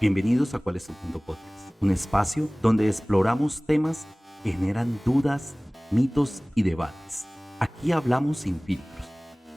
Bienvenidos a ¿Cuál es tu punto podcast? Un espacio donde exploramos temas que generan dudas, mitos y debates. Aquí hablamos sin filtros,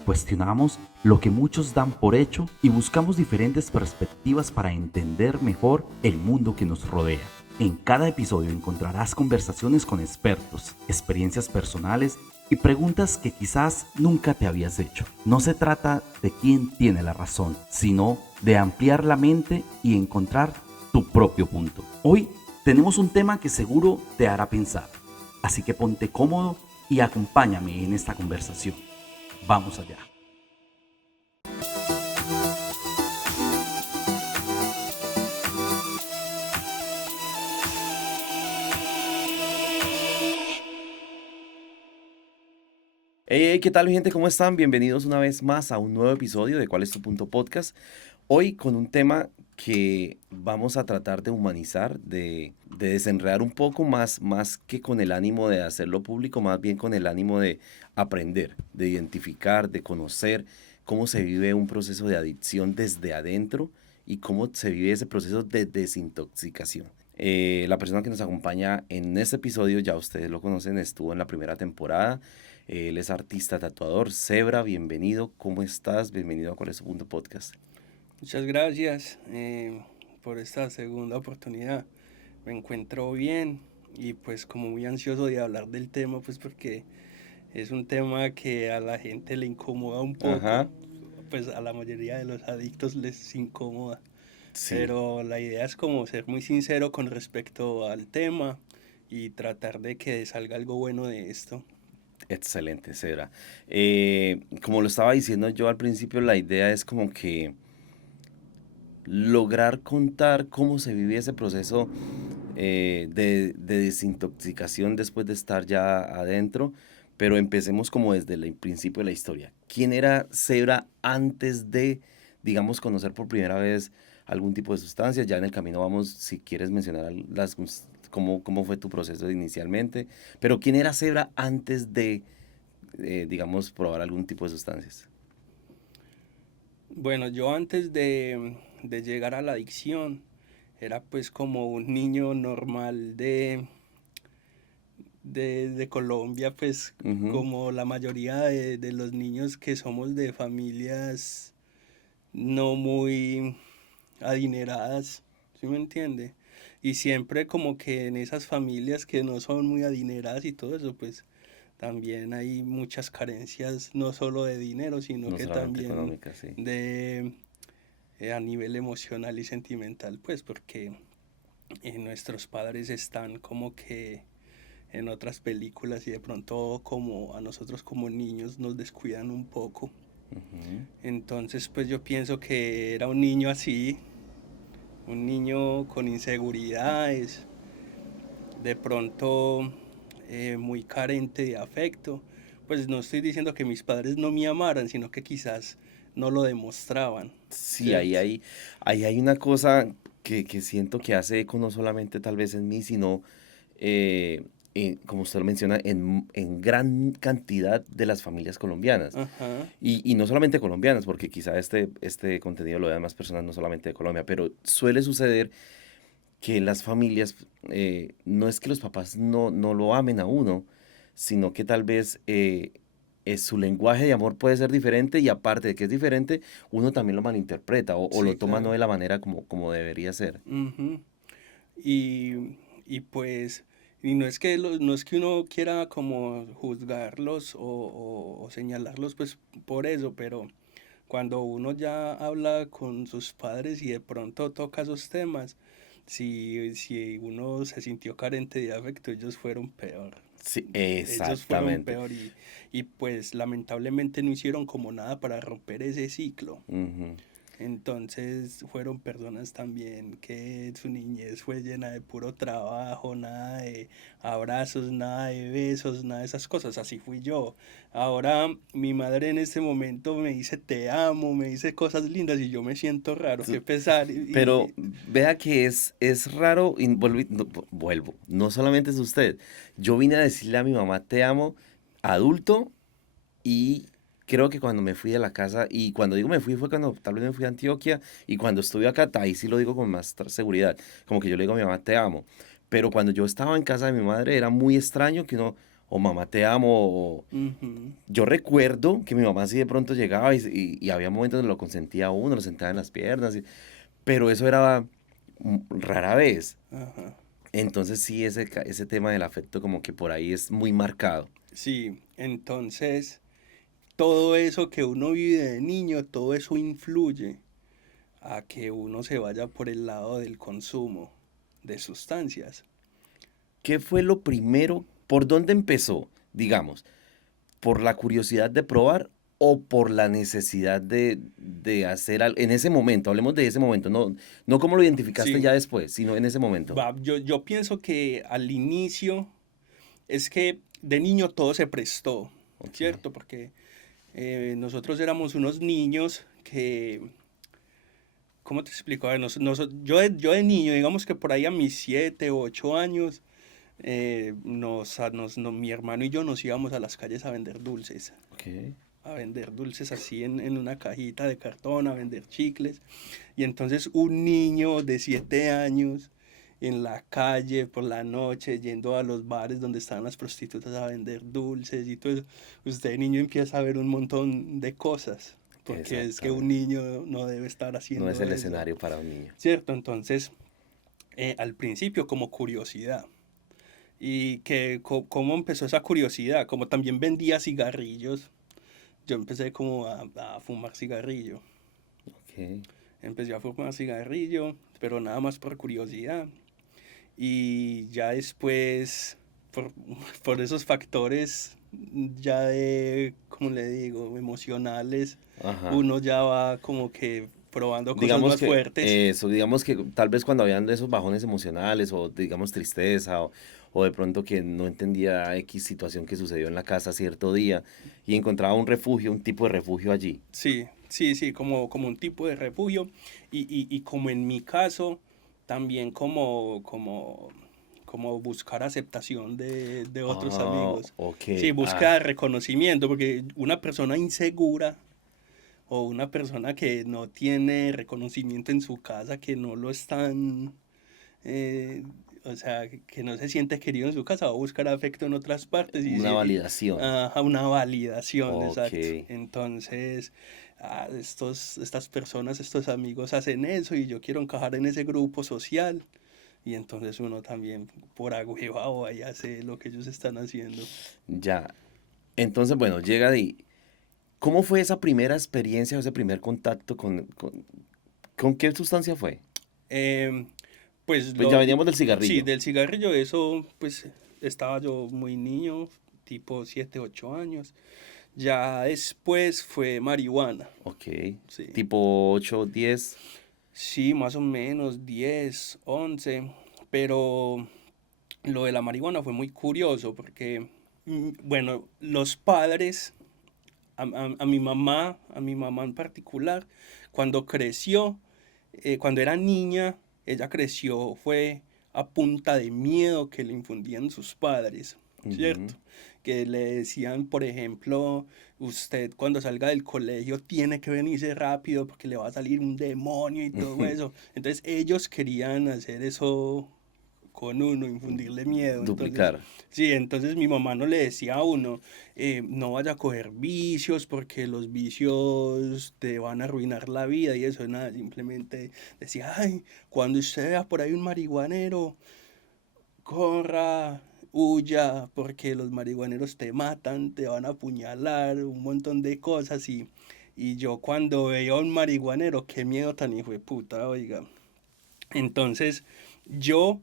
cuestionamos lo que muchos dan por hecho y buscamos diferentes perspectivas para entender mejor el mundo que nos rodea. En cada episodio encontrarás conversaciones con expertos, experiencias personales y preguntas que quizás nunca te habías hecho. No se trata de quién tiene la razón, sino de ampliar la mente y encontrar tu propio punto. Hoy tenemos un tema que seguro te hará pensar, así que ponte cómodo y acompáñame en esta conversación. Vamos allá. Hey, ¿qué tal, gente? ¿Cómo están? Bienvenidos una vez más a un nuevo episodio de ¿Cuál es tu punto podcast? Hoy con un tema que vamos a tratar de humanizar, de desenredar un poco más que con el ánimo de hacerlo público, más bien con el ánimo de aprender, de identificar, de conocer cómo se vive un proceso de adicción desde adentro y cómo se vive ese proceso de desintoxicación. La persona que nos acompaña en este episodio, ya ustedes lo conocen, estuvo en la primera temporada. Él es artista tatuador. Zebra, bienvenido. ¿Cómo estás? Bienvenido a ¿Cuál es tu punto podcast? Muchas gracias por esta segunda oportunidad. Me encuentro bien y pues como muy ansioso de hablar del tema, pues porque es un tema que a la gente le incomoda un poco, Ajá, pues a la mayoría de los adictos les incomoda. sí. Pero la idea es como ser muy sincero con respecto al tema y tratar de que salga algo bueno de esto. Excelente, Zebra. Como lo estaba diciendo yo al principio, la idea es como que lograr contar cómo se vive ese proceso de desintoxicación después de estar ya adentro, pero empecemos como desde el principio de la historia. ¿Quién era Zebra antes de, digamos, conocer por primera vez algún tipo de sustancia? Ya en el camino vamos, si quieres mencionar cómo fue tu proceso inicialmente, pero ¿quién era Zebra antes de, digamos, probar algún tipo de sustancias? Bueno, yo antes de llegar a la adicción era pues como un niño normal de Colombia, pues Ujú. como la mayoría de los niños que somos de familias no muy adineradas, ¿sí me entiende? Y siempre como que en esas familias que no son muy adineradas y todo eso, pues también hay muchas carencias, no solo de dinero, sino No que solamente también económica, sí. de a nivel emocional y sentimental, pues porque nuestros padres están como que en otras películas y de pronto como a nosotros como niños nos descuidan un poco. Ujú. Entonces pues yo pienso que era un niño así, un niño con inseguridades, de pronto muy carente de afecto. Pues no estoy diciendo que mis padres no me amaran, sino que quizás no lo demostraban, Sí, ¿cierto? ahí hay una cosa que siento que hace eco no solamente tal vez en mí, sino, como usted lo menciona, en gran cantidad de las familias colombianas. Ajá, Y no solamente colombianas, porque quizá este contenido lo vean más personas no solamente de Colombia, pero suele suceder que las familias, no es que los papás no lo amen a uno, sino que tal vez su lenguaje de amor puede ser diferente y aparte de que es diferente, uno también lo malinterpreta o lo sí, toma no claro. de la manera como debería ser. Ujú. Y pues, y no es que no es que uno quiera como juzgarlos o señalarlos pues por eso, pero cuando uno ya habla con sus padres y de pronto toca esos temas, si uno se sintió carente de afecto, ellos fueron peor. Sí, Ellos fueron exactamente. peor y pues lamentablemente no hicieron como nada para romper ese ciclo. Ujú. Entonces fueron personas también que su niñez fue llena de puro trabajo, nada de abrazos, nada de besos, nada de esas cosas. Así fui yo. Ahora mi madre en este momento me dice te amo, me dice cosas lindas y yo me siento raro, qué pesar. Pero vea que es raro, y vuelvo, no solamente es usted. Yo vine a decirle a mi mamá, te amo, adulto, y creo que cuando me fui de la casa, y cuando digo me fui fue cuando tal vez me fui a Antioquia, y cuando estuve acá, ahí sí lo digo con más seguridad, como que yo le digo a mi mamá, te amo. Pero cuando yo estaba en casa de mi madre era muy extraño que uno, o mamá, te amo, o... Ujú. Yo recuerdo que mi mamá sí de pronto llegaba y había momentos donde lo consentía a uno, lo sentaba en las piernas, pero eso era rara vez. Ajá. Entonces sí, ese tema del afecto como que por ahí es muy marcado. Sí, entonces todo eso que uno vive de niño, todo eso influye a que uno se vaya por el lado del consumo de sustancias. ¿Qué fue lo primero? ¿Por dónde empezó? Digamos, ¿por la curiosidad de probar o por la necesidad de hacer algo? En ese momento, hablemos de ese momento, no, no cómo lo identificaste Sí, ya después, sino en ese momento. yo pienso que al inicio es que de niño todo se prestó, Ok, ¿cierto? Porque nosotros éramos unos niños que, ¿cómo te explico? A ver, yo de niño, digamos que por ahí a mis 7 o 8 años, mi hermano y yo nos íbamos a las calles ok. a vender dulces así en una cajita de cartón, a vender chicles. Y entonces un niño de 7 años en la calle por la noche, yendo a los bares donde estaban las prostitutas a vender dulces y todo eso, usted de niño empieza a ver un montón de cosas, porque es que un Exactamente. niño no debe estar No es haciendo el eso, escenario para un niño. ¿cierto? Entonces, al principio como curiosidad. Y que cómo empezó esa curiosidad, como también vendía cigarrillos, yo empecé como a fumar cigarrillo. Ok. Empecé a fumar cigarrillo, pero nada más por curiosidad. Y ya después, por, por esos factores ya de, ¿cómo le digo?, emocionales, Ajá. uno ya va como que probando cosas Digamos más que fuertes. eso, digamos que tal vez cuando habían de esos bajones emocionales o digamos tristeza o de pronto que no entendía X situación que sucedió en la casa cierto día y encontraba un refugio, un tipo de refugio allí. Sí, sí, sí, como un tipo de refugio. Y como en mi caso, también como buscar aceptación de otros Ah, amigos. ok. Sí, Ah, busca reconocimiento, porque una persona insegura o una persona que no tiene reconocimiento en su casa, que no lo están, eh, o sea, que no se siente querido en su casa, va a buscar afecto en otras partes y, una validación. ajá, una validación, Ok. exacto. Entonces, estas personas, estos amigos hacen eso y yo quiero encajar en ese grupo social. Y entonces uno también por agüevado ahí hace lo que ellos están haciendo. Ya. Entonces, bueno, llega de... ¿Cómo fue esa primera experiencia o ese primer contacto con qué sustancia fue? Em, pues Pues ya lo, veníamos del sí, cigarrillo. del cigarrillo, eso, pues estaba yo muy niño, tipo 7 8 años. Ya después fue marihuana, Ok. sí. Tipo 8 10. Sí, más o menos 10 11 pero lo de la marihuana fue muy curioso porque, bueno, los padres, a mi mamá en particular, cuando creció, cuando era niña, ella creció fue a punta de miedo que le infundían sus padres, ¿cierto? Ujú. Que le decían, por ejemplo, usted cuando salga del colegio tiene que venirse rápido porque le va a salir un demonio y todo eso. Entonces ellos querían hacer eso con uno, infundirle miedo. Entonces, Duplicar. sí, entonces mi mamá no le decía a uno, no vaya a coger vicios porque los vicios te van a arruinar la vida y eso, nada, simplemente decía, ay, cuando usted vea por ahí un marihuanero, corra, huya, porque los marihuaneros te matan, te van a apuñalar, un montón de cosas y yo cuando veía a un marihuanero, qué miedo tan hijo de puta, oiga. Entonces, yo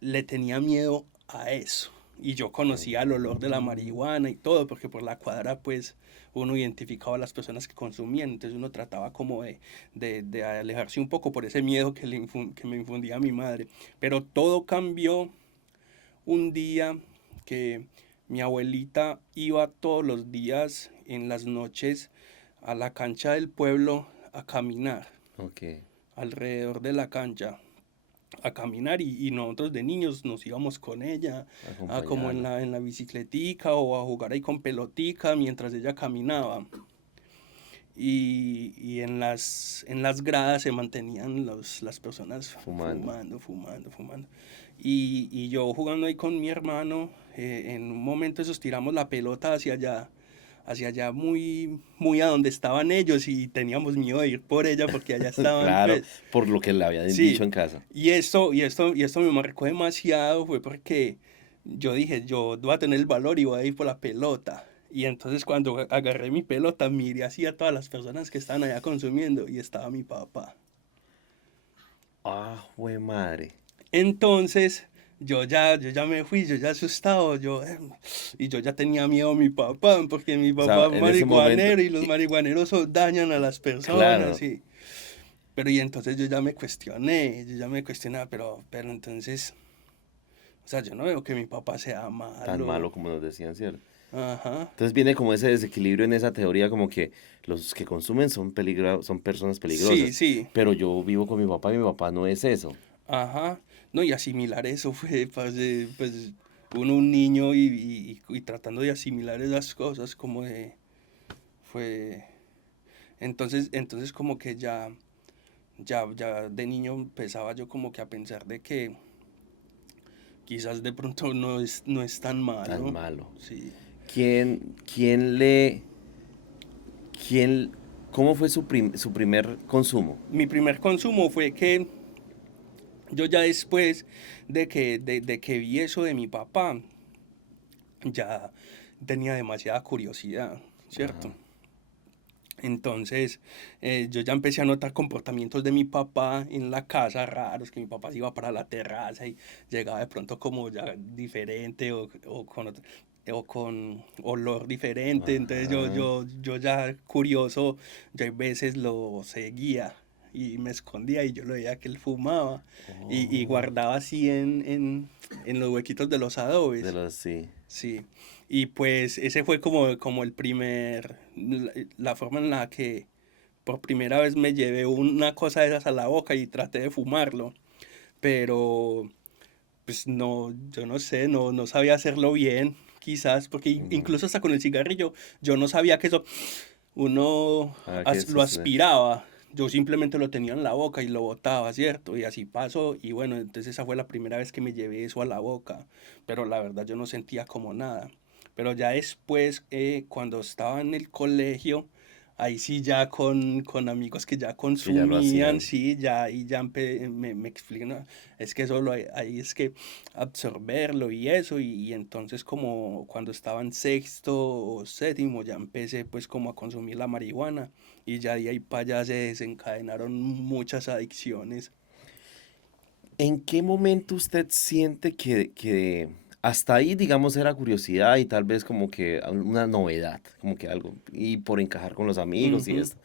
le tenía miedo a eso. Y yo conocía el olor de la marihuana y todo, porque por la cuadra pues uno identificaba a las personas que consumían, entonces uno trataba como de alejarse un poco por ese miedo que me infundía mi madre. Pero todo cambió un día que mi abuelita iba todos los días en las noches a la cancha del pueblo a caminar Ok. alrededor de la cancha a caminar y nosotros de niños nos íbamos con ella a como Acompañarla. en la bicicletica o a jugar ahí con pelotica mientras ella caminaba. Y en las gradas se mantenían las personas Fumando. fumando. Y yo jugando ahí con mi hermano, en un momento esos tiramos la pelota hacia allá muy a donde estaban ellos y teníamos miedo de ir por ella porque allá estaban, Claro, pues, por lo que le habían dicho sí. en casa. Y esto me marcó demasiado, fue porque yo dije, yo voy a tener el valor y voy a ir por la pelota. Y entonces cuando agarré mi pelota, miré así a todas las personas que estaban allá consumiendo y estaba mi papá. Ah, jue madre. Entonces yo ya me fui, yo ya asustado, y yo ya tenía miedo a mi papá, porque mi O sea, papá es en ese momento, marihuanero y los marihuaneros dañan a las personas, claro, y, pero y entonces yo ya me cuestionaba, pero entonces, o sea, yo no veo que mi papá sea tan malo. malo como nos decían, ¿cierto? Ajá, Entonces viene como ese desequilibrio en esa teoría, como que los que consumen son personas sí, peligrosas, sí, pero yo vivo con mi papá y mi papá no es eso. ajá. No, y asimilar eso fue, pues, uno un niño y tratando de asimilar esas cosas como fue, entonces como que ya de niño empezaba yo como que a pensar de que quizás de pronto no es tan Tan malo, malo. sí. ¿Quién le, quién, cómo fue su primer consumo? Mi primer consumo fue que yo ya después de que vi eso de mi papá, ya tenía demasiada curiosidad, ¿cierto? Ajá. Entonces, yo ya empecé a notar comportamientos de mi papá en la casa raros, que mi papá se iba para la terraza y llegaba de pronto como ya diferente o con olor diferente. Entonces, yo, Ajá. yo, yo ya curioso, yo a veces lo seguía y me escondía y yo lo veía que él fumaba y Oh, guardaba así en los huequitos de los de adobes. los sí. Sí, y pues ese fue como la forma en la que por primera vez me llevé una cosa de esas a la boca y traté de fumarlo, pero pues no, yo no sé, no sabía hacerlo bien, quizás, porque Ujú. incluso hasta con el cigarrillo, yo no sabía que eso uno Ah, que lo sostener. aspiraba, yo simplemente lo tenía en la boca y lo botaba, ¿cierto? Y así pasó, y bueno, entonces esa fue la primera vez que me llevé eso a la boca, pero la verdad yo no sentía como nada. Pero ya después, cuando estaba en el colegio, ahí sí ya con amigos que ya Que ya lo consumían, hacían. sí, ya, y ya me explican, "No, es que solo ahí es que absorberlo y eso, y entonces como cuando estaba en sexto o séptimo ya empecé pues como a consumir la marihuana y ya de ahí para allá se desencadenaron muchas adicciones. ¿En qué momento usted siente que hasta ahí, digamos, era curiosidad y tal vez como que una novedad, como que algo, y por encajar con los amigos y Ujú. esto?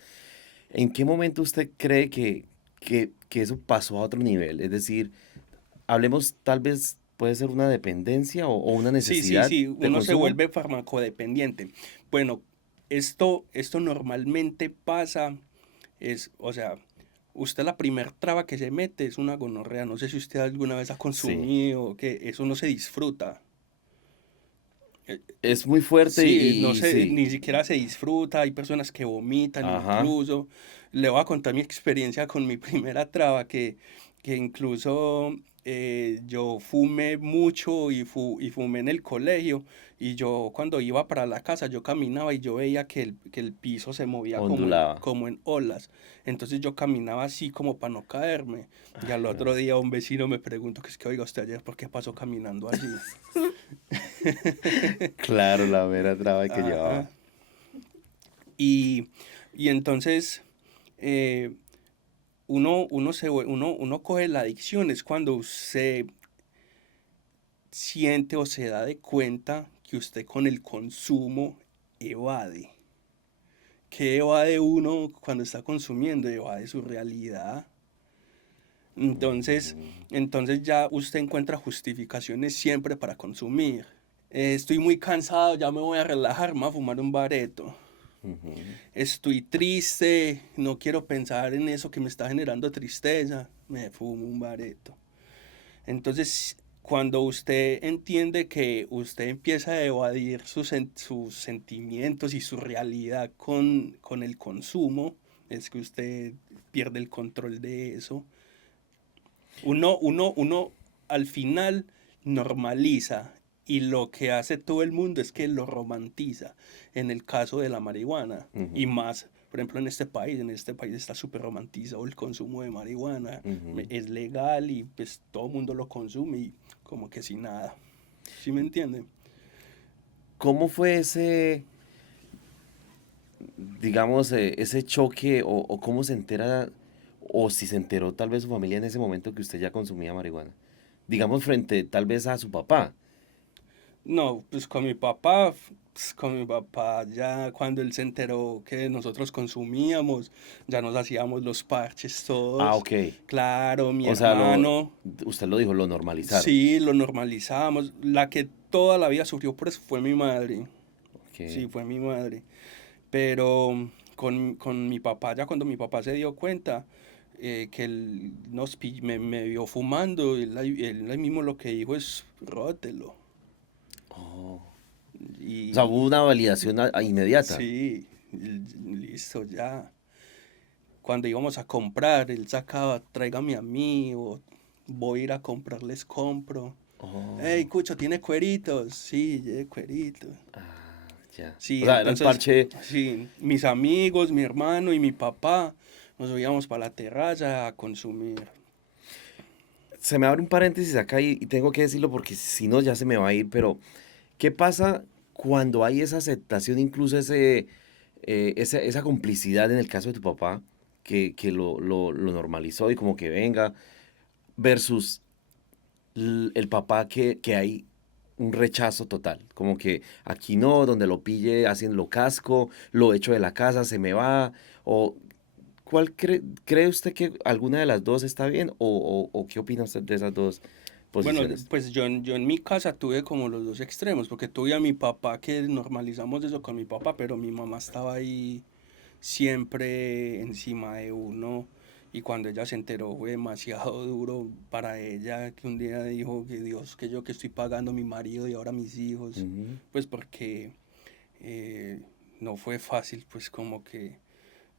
¿En qué momento usted cree que eso pasó a otro nivel? Es decir, hablemos, tal vez puede ser una dependencia o una Sí, sí, necesidad sí, de uno se consumo. vuelve farmacodependiente. Bueno, esto normalmente pasa, o sea, usted la primer traba que se mete es una gonorrea. No sé si usted alguna vez ha Sí, consumido o que eso no se disfruta. Eh, es muy fuerte Sí, no sé, sí, ni siquiera se disfruta, hay personas que vomitan ajá, incluso. Le voy a contar mi experiencia con mi primera traba, que incluso yo fumé mucho y fumé en el colegio, y yo cuando iba para la casa yo caminaba y yo veía que el piso se movía como en, ondulaba. como en olas. Entonces yo caminaba así como para no caerme. Y Ay, al güey. otro día un vecino me preguntó que es que, oiga, usted ayer, ¿por qué pasó caminando así? Claro, la mera traba que llevaba. Ajá. Y entonces eh, uno coge la adicción, es cuando usted siente o se da de cuenta que usted con el consumo evade. ¿Qué evade uno cuando está consumiendo? Evade su realidad. Entonces, Ujú, entonces ya usted encuentra justificaciones siempre para consumir. Estoy muy cansado, ya me voy a relajar, me voy a fumar un bareto. ujú. Estoy triste, no quiero pensar en eso que me está generando tristeza, me fumo un bareto. Entonces, cuando usted entiende que usted empieza a evadir sus sentimientos y su realidad con el consumo, es que usted pierde el control de eso. Uno al final normaliza y lo que hace todo el mundo es que lo romantiza en el caso de la marihuana y Ujú, más, por ejemplo, en este país está súper romantizado el consumo de marihuana, ujú. es legal y pues todo el mundo lo consume y como que sin nada, ¿sí me entienden? ¿Cómo fue ese, digamos, ese choque o cómo se entera o si se enteró tal vez su familia en ese momento que usted ya consumía marihuana? Digamos frente tal vez a su papá. No, pues con mi papá ya cuando él se enteró que nosotros consumíamos, ya nos hacíamos los parches Ah, todos. ok. Claro, mi O sea, hermano, usted lo dijo, lo normalizaron. sí, lo normalizamos. La que toda la vida sufrió por eso fue mi madre. Ok. Sí, fue mi madre. Pero con mi papá, ya cuando mi papá se dio cuenta que él me vio fumando, él ahí mismo lo que dijo es, rótelo. Oh. O sea, hubo Y una validación inmediata. sí, listo, ya. Cuando íbamos a comprar, él sacaba, tráigame a mí, o voy a ir a comprar, les compro. Hey, Oh. Cucho, ¿tiene cueritos? Sí, cueritos. Ah, ya. O Sí, sea, era el entonces, parche. sí, mis amigos, mi hermano y mi papá, nos íbamos para la terraza a consumir. Se me abre un paréntesis acá y tengo que decirlo porque si no ya se me va a ir, pero ¿qué pasa cuando hay esa aceptación, incluso esa complicidad en el caso de tu papá, que lo normalizó y como que venga, versus el papá que hay un rechazo total, como que aquí no, donde lo pille haciendo casco, lo echo de la casa, se me va, o cree usted que alguna de las dos está bien o qué opina usted de esas dos Bueno, posiciones? pues yo en mi casa tuve como los dos extremos, porque tuve a mi papá que normalizamos eso con mi papá, pero mi mamá estaba ahí siempre encima de uno y cuando ella se enteró fue demasiado duro para ella que un día dijo que Dios, que yo que estoy pagando a mi marido y ahora mis hijos, Ujú, pues porque eh, no fue fácil pues como que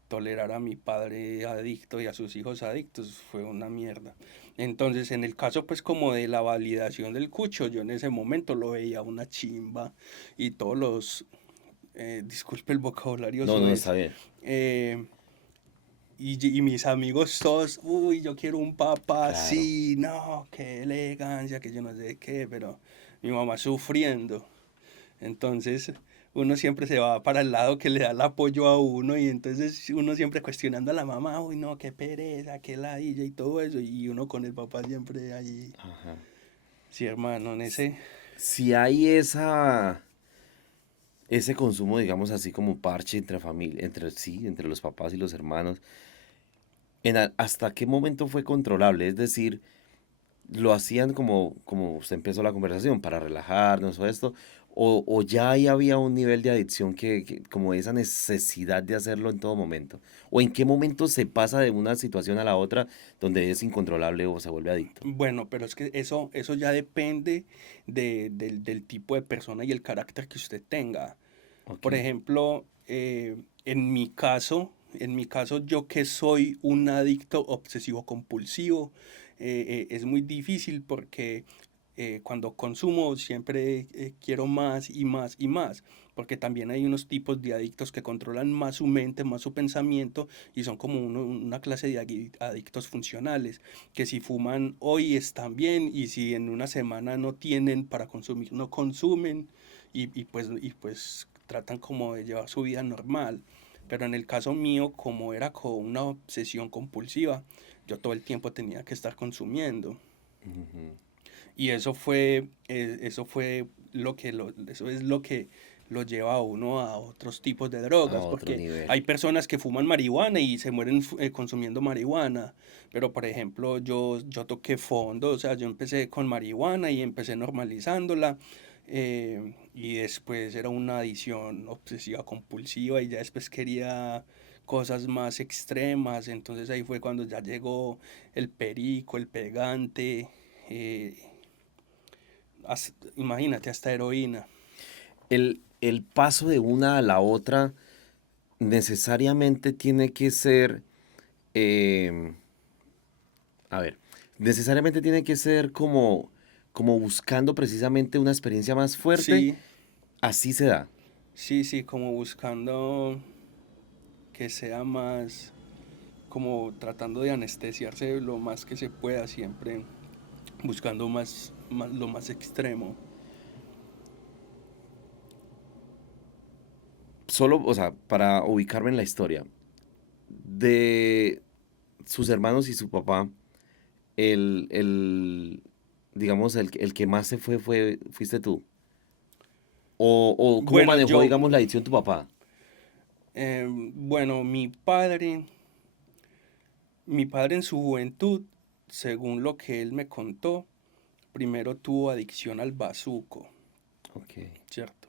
tolerar a mi padre adicto y a sus hijos adictos fue una mierda. Entonces, en el caso pues como de la validación del cucho, yo en ese momento lo veía una chimba y todos los, disculpe el vocabulario no, no, soez, está bien. eh, y mis amigos todos, uy, yo quiero un papá Claro. así, no, qué elegancia, que yo no sé qué, pero mi mamá sufriendo. Entonces, uno siempre se va para el lado que le da el apoyo a uno y entonces uno siempre cuestionando a la mamá, uy, no, qué pereza, qué ladilla y todo eso, y uno con el papá siempre ahí, Ajá. sí, hermano, en ese, Si hay ese consumo, digamos así como parche entre familia, entre sí, entre los papás y los hermanos, ¿hasta qué momento fue controlable? Es decir, lo hacían como usted empezó la conversación, para relajarnos o esto, o ya ahí había un nivel de adicción como esa necesidad de hacerlo en todo momento, o en qué momento se pasa de una situación a la otra donde es incontrolable o se vuelve adicto. bueno, pero es que eso ya depende del tipo de persona y el carácter que usted tenga. Ok. Por ejemplo, en mi caso, yo que soy un adicto obsesivo compulsivo, es muy difícil porque cuando consumo siempre quiero más y más y más, porque también hay unos tipos de adictos que controlan más su mente, más su pensamiento y son como una clase de adictos funcionales, que si fuman hoy están bien y si en una semana no tienen para consumir, no consumen y pues tratan como de llevar su vida normal. Pero en el caso mío, como era con una obsesión compulsiva, yo todo el tiempo tenía que estar consumiendo. Ujú. Y eso fue eso es lo que lo lleva a uno a otros tipos de A drogas, otro porque nivel. hay personas que fuman marihuana y se mueren consumiendo marihuana, pero por ejemplo yo toqué fondo, o sea, yo empecé con marihuana y empecé normalizándola, y después era una adicción obsesiva compulsiva y ya después quería cosas más extremas, entonces ahí fue cuando ya llegó el perico, el pegante, eh, imagínate, hasta heroína. El paso de una a la otra necesariamente tiene que ser, em, a ver, necesariamente tiene que ser como buscando precisamente una experiencia más fuerte, Sí, así se da. sí, sí, como buscando que sea más, como tratando de anestesiarse lo más que se pueda, siempre buscando lo más extremo. Solo, o sea, para ubicarme en la historia, de sus hermanos y su papá, el digamos, el que más se fuiste tú. O cómo Bueno, manejó, digamos, la adicción tu papá. bueno, mi padre en su juventud, según lo que él me contó, primero tuvo adicción al bazuco, Ok. ¿cierto?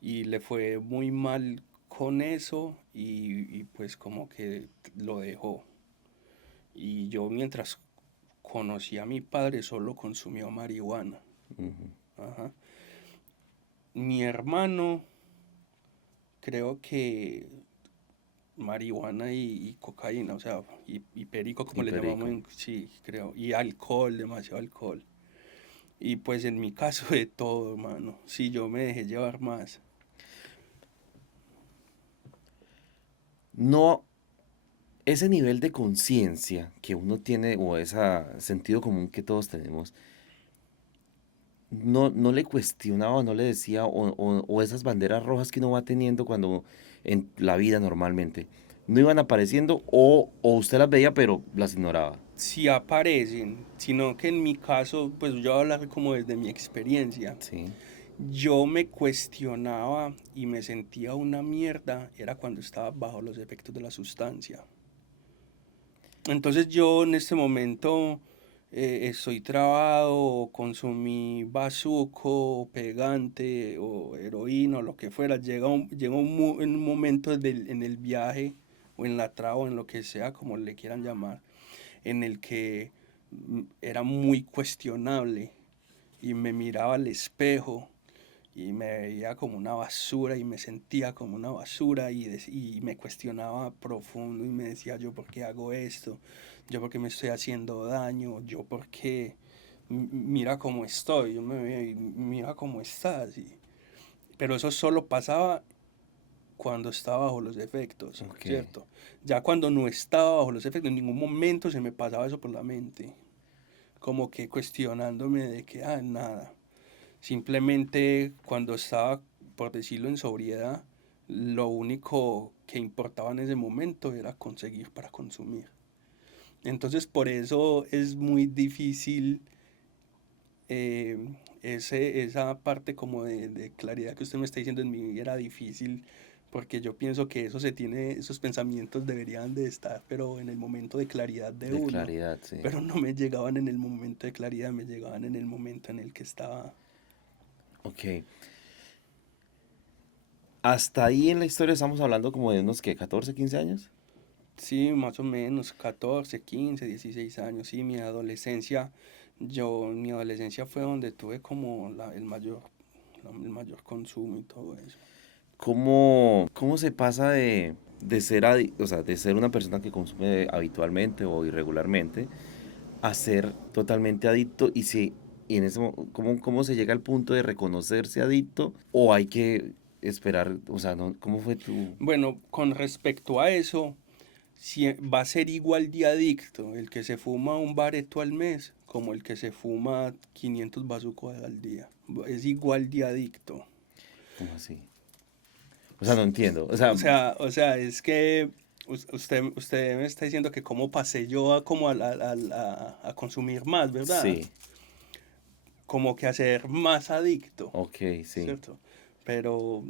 Y le fue muy mal con eso y pues como que lo dejó. Y yo mientras conocí a mi padre solo consumió marihuana. Ujú. Ajá. Mi hermano creo que marihuana y cocaína, o sea, y perico Y como le llamamos perico. sí, creo, y alcohol, demasiado alcohol. Y pues en mi caso de todo, mano, sí, yo me dejé llevar más. No, ese nivel de conciencia que uno tiene, o ese sentido común que todos tenemos, no le cuestionaba, no le decía, o esas banderas rojas que uno va teniendo cuando en la vida normalmente, no iban apareciendo, o usted las veía, pero las ignoraba. Sí aparecen, sino que en mi caso, pues yo voy a hablar como desde mi experiencia. Sí. Yo me cuestionaba y me sentía una mierda, era cuando estaba bajo los efectos de la sustancia. Entonces yo en este momento estoy trabado, o consumí bazuco, pegante o heroína o lo que fuera. En un momento en el viaje o en la traba o en lo que sea, como le quieran llamar, en el que era muy cuestionable y me miraba al espejo y me veía como una basura y me sentía como una basura y me cuestionaba profundo y me decía yo por qué hago esto, yo por qué me estoy haciendo daño, yo por qué mira cómo estoy, yo me veo y mira cómo estás. Pero eso solo pasaba cuando estaba bajo los efectos, Ok. ¿cierto? Ya cuando no estaba bajo los efectos, en ningún momento se me pasaba eso por la mente, como que cuestionándome de que, nada. Simplemente cuando estaba, por decirlo en sobriedad, lo único que importaba en ese momento era conseguir para consumir. Entonces por eso es muy difícil eh, esa parte como de claridad que usted me está diciendo en mí era difícil porque yo pienso que esos pensamientos deberían de estar, pero en el momento de claridad de De uno, claridad, sí. pero no me llegaban en el momento de claridad, me llegaban en el momento en el que estaba. Ok. Hasta ahí en la historia estamos hablando como de unos que 14, 15 años. Sí, más o menos 14, 15, 16 años. Sí, mi adolescencia fue donde tuve como el mayor consumo y todo eso. ¿Cómo se pasa de ser, o sea, de ser una persona que consume habitualmente o irregularmente a ser totalmente adicto? Y en ese, ¿cómo se llega al punto de reconocerse adicto? ¿O hay que esperar? O sea, no, ¿cómo fue tu...? Bueno, con respecto a eso, va a ser igual de adicto el que se fuma un bareto al mes como el que se fuma 500 bazucos al día. Es igual de adicto. ¿Cómo así? O sea, no entiendo. O sea, O sea, es que usted me está diciendo que cómo pasé yo a consumir más, ¿verdad? sí, Como que a ser más adicto, ok, sí. ¿cierto? Pero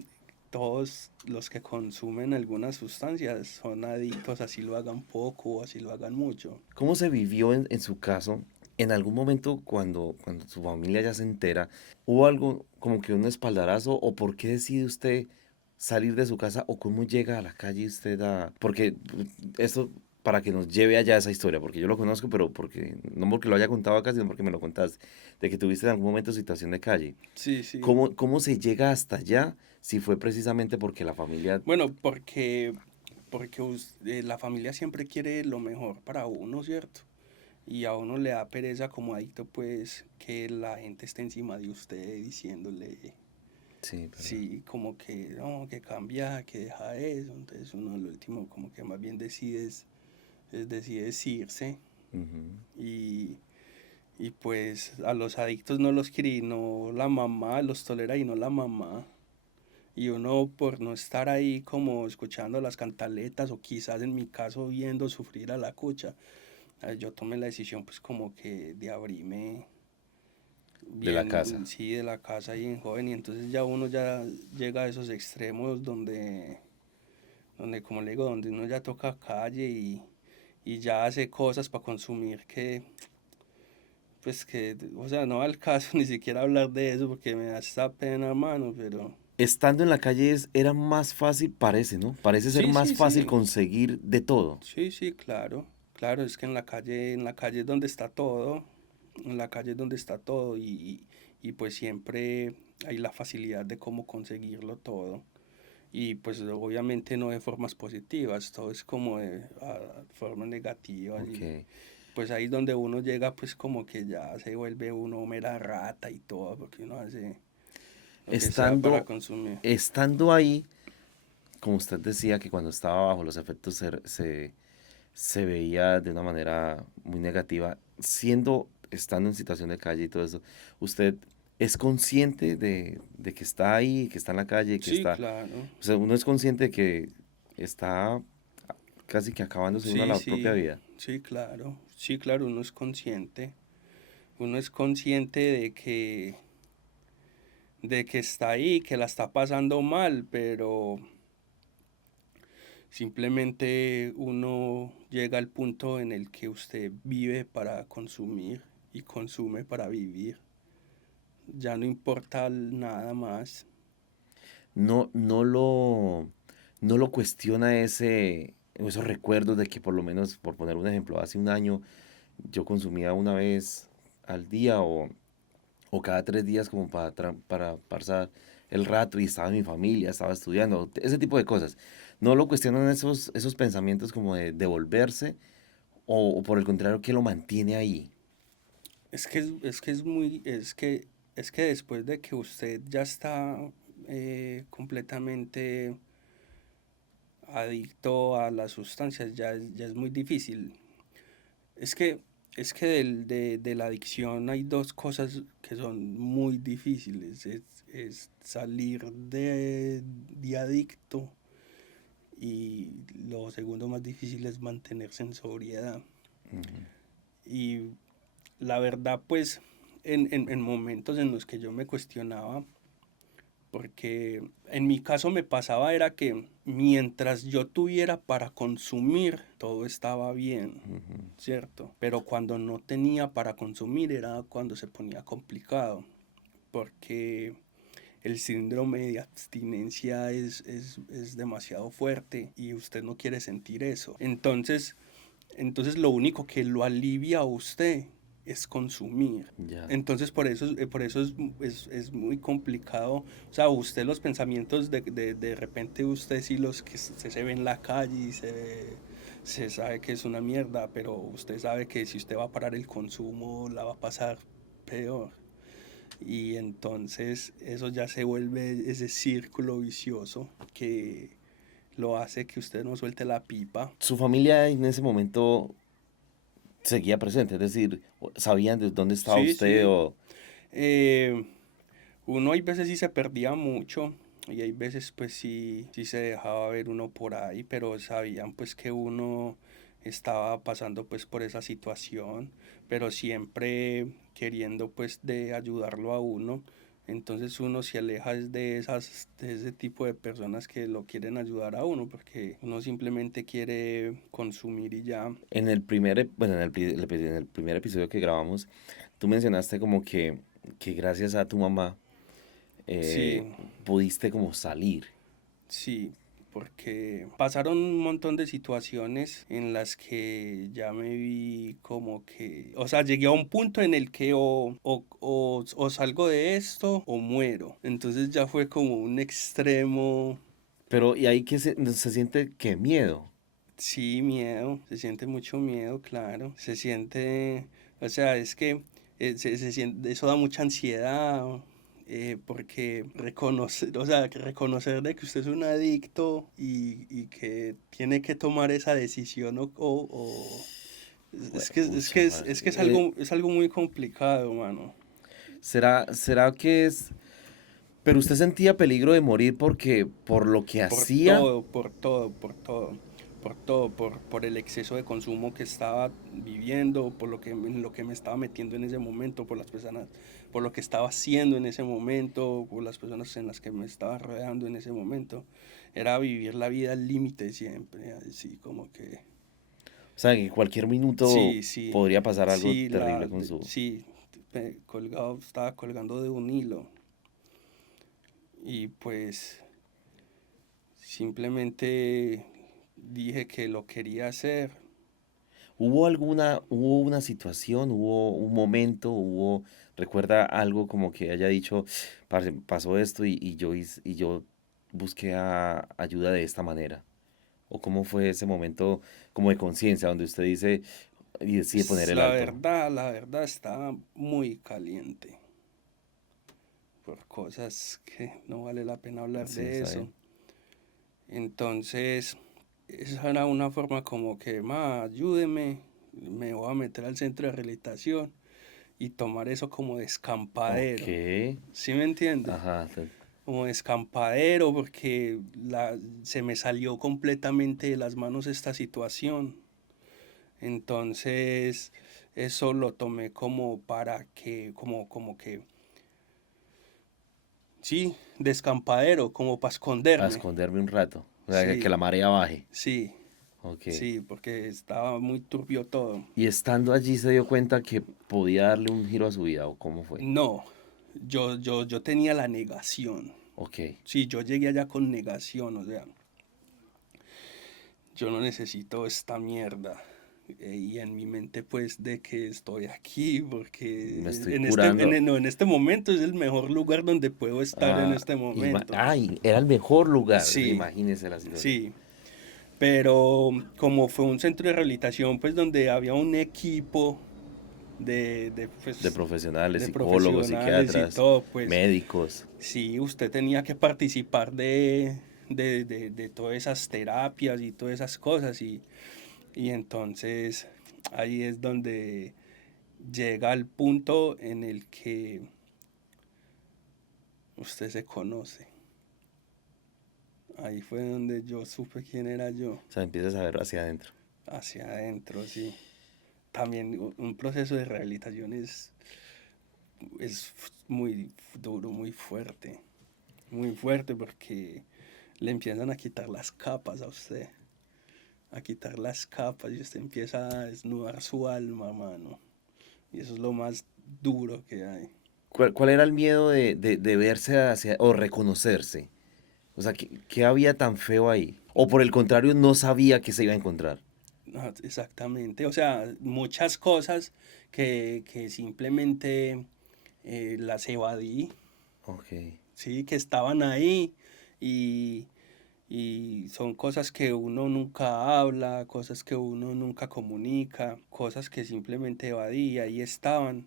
todos los que consumen algunas sustancias son adictos, así lo hagan poco o así lo hagan mucho. ¿Cómo se vivió en su caso? En algún momento cuando su familia ya se entera, ¿hubo algo como que un espaldarazo o por qué decide usted salir de su casa o cómo llega a la calle usted a... Porque esto para que nos lleve allá esa historia, porque yo lo conozco, pero no porque lo haya contado acá, sino porque me lo contaste, de que tuviste en algún momento situación de calle. Sí, sí. ¿Cómo se llega hasta allá si fue precisamente porque la familia... Bueno, porque la familia siempre quiere lo mejor para uno, ¿cierto? Y a uno le da pereza como adicto, pues, que la gente esté encima de usted diciéndole, Sí, pero... sí, como que no, que cambia, que deja eso. Entonces uno al último como que más bien decide irse. Ujú. Y, y pues a los adictos no los quiere, no la mamá, los tolera y no la mamá. Y uno por no estar ahí como escuchando las cantaletas o quizás en mi caso viendo sufrir a la cucha, yo tomé la decisión pues como que de abrirme De la casa. bien, sí, de la casa y en joven y entonces ya uno ya llega a esos extremos donde como le digo, donde uno ya toca calle y ya hace cosas para consumir que pues que, o sea, no al caso ni siquiera hablar de eso porque me da esta pena, mano, pero Estando en la calle era más fácil, parece, ¿no? Parece ser sí, más sí, fácil sí. conseguir de todo. Sí, sí, claro. Claro, es que en la calle es donde está todo, en la calle es donde está todo y pues siempre hay la facilidad de cómo conseguirlo todo. Y pues obviamente no de formas positivas, todo es como de formas negativas y Ok. pues ahí es donde uno llega pues como que ya se vuelve uno mera rata y todo, porque uno hace lo que sea para Estando, consumir. estando ahí, como usted decía, que cuando estaba bajo los efectos se veía de una manera muy negativa, estando en situación de calle y todo eso, ¿usted es consciente de que está ahí, que está en la calle, Sí, claro. o sea, uno es consciente de que está casi que acabándose uno Sí, la propia sí, vida? sí, claro. Sí, claro, uno es consciente. Uno es consciente de que está ahí, que la está pasando mal, pero simplemente uno llega al punto en el que usted vive para consumir y consume para vivir. Ya no importa nada más. No, no lo cuestiona esos recuerdos de que por lo menos, por poner un ejemplo, hace un año yo consumía una vez al día o cada 3 días como para pasar el rato y estaba mi familia, estaba estudiando, ese tipo de cosas. No lo cuestionan esos pensamientos como de devolverse o por el contrario que lo mantiene ahí. Es que después de que usted ya está completamente adicto a las sustancias, ya es muy difícil. Es que, es que de la adicción hay dos cosas que son muy difíciles. Es salir de adicto y lo segundo más difícil es mantenerse en sobriedad. Ujú. Y la verdad, pues, en momentos en los que yo me cuestionaba, porque en mi caso me pasaba era que mientras yo tuviera para consumir, todo estaba bien, ¿cierto? Pero cuando no tenía para consumir era cuando se ponía complicado, porque el síndrome de abstinencia es demasiado fuerte y usted no quiere sentir eso. Entonces lo único que lo alivia a usted es consumir. Ya. Entonces por eso es muy complicado. O sea, usted los pensamientos de repente usted sí los que se ve en la calle y se sabe que es una mierda, pero usted sabe que si usted va a parar el consumo la va a pasar peor. Y entonces eso ya se vuelve ese círculo vicioso que lo hace que usted no suelte la pipa. Su familia en ese momento seguía presente, es decir, sabían de dónde estaba Sí, usted sí. o... Eh, Uno hay veces sí se perdía mucho y hay veces pues sí se dejaba ver uno por ahí, pero sabían pues que uno estaba pasando pues por esa situación, pero siempre queriendo pues de ayudarlo a uno. Entonces uno se aleja de ese tipo de personas que lo quieren ayudar a uno, porque uno simplemente quiere consumir y ya. En el bueno, en el primer episodio que grabamos, tú mencionaste como que gracias a tu mamá eh, Sí, pudiste como salir. sí, porque pasaron un montón de situaciones en las que ya me vi como que, o sea, llegué a un punto en el que o salgo de esto o muero. Entonces ya fue como un extremo. Pero, ¿y ahí que se siente qué miedo? Sí, miedo, se siente mucho miedo, claro, se siente, o sea, es que se siente, eso da mucha ansiedad, porque reconocer, o sea, que reconocer de que usted es un adicto y que tiene que tomar esa decisión Pucha, es que parce. es algo muy complicado, mano. ¿Será que es? Pero usted sentía peligro de morir porque por lo que Por hacía. todo, por todo, por todo, por todo, por el exceso de consumo que estaba viviendo, por lo en lo que me estaba metiendo en ese momento, por las personas, por lo que estaba haciendo en ese momento, por las personas en las que me estaba rodeando en ese momento. Era vivir la vida al límite siempre, así como que... O sea, que en cualquier minuto Sí, sí, podría pasar algo sí, terrible con su. sí, colgado, estaba colgando de un hilo y pues simplemente dije que lo quería hacer. ¿Hubo una situación, hubo un momento, recuerda algo como que haya dicho, "Parce, pasó esto y yo busqué ayuda de esta manera"? ¿O cómo fue ese momento como de conciencia donde usted dice y decide poner el alto? La verdad estaba muy caliente por cosas que no vale la pena hablar Sí, de está eso. bien. Entonces, esa era una forma como que, ayúdeme, me voy a meter al centro de rehabilitación y tomar eso como Ok. descampadero. ¿Sí me entiende? Ajá. Como descampadero porque se me salió completamente de las manos esta situación. Entonces, eso lo tomé como para que, como que, sí, descampadero, como para Para esconderme. esconderme un rato. O sea, que Sí, la marea baje. sí, Ok. sí, porque estaba muy turbio todo. Y estando allí se dio cuenta que podía darle un giro a su vida, ¿o cómo fue? No, yo tenía la negación. Ok. Sí, yo llegué allá con negación, o sea, yo no necesito esta mierda. Y en mi mente pues de que estoy aquí Me porque estoy curando. no, en este momento es el mejor lugar donde puedo estar en Ah, este momento. ay, era el mejor lugar. Sí, Imagínese la situación. sí, pero como fue un centro de rehabilitación pues donde había un equipo De pues, profesionales, de psicólogos, profesionales y psiquiatras, todo, pues médicos. sí, usted tenía que participar de todas esas terapias y todas esas cosas y entonces ahí es donde llega al punto en el que usted se conoce. Ahí fue donde yo supe quién era yo, O sea, empiezas a ver hacia adentro. hacia adentro, sí. También un proceso de rehabilitación es muy duro, muy fuerte porque le empiezan a quitar las capas a usted, a quitar las capas y usted empieza a desnudar su alma, mano. Y eso es lo más duro que hay. ¿Cuál era el miedo de verse hacia o reconocerse? O sea, ¿qué había tan feo ahí? O por el contrario, no sabía que se iba a encontrar. Ah, exactamente, o sea, muchas cosas que simplemente las evadí, Ok. sí, que estaban ahí y, y son cosas que uno nunca habla, cosas que uno nunca comunica, cosas que simplemente evadí y ahí estaban.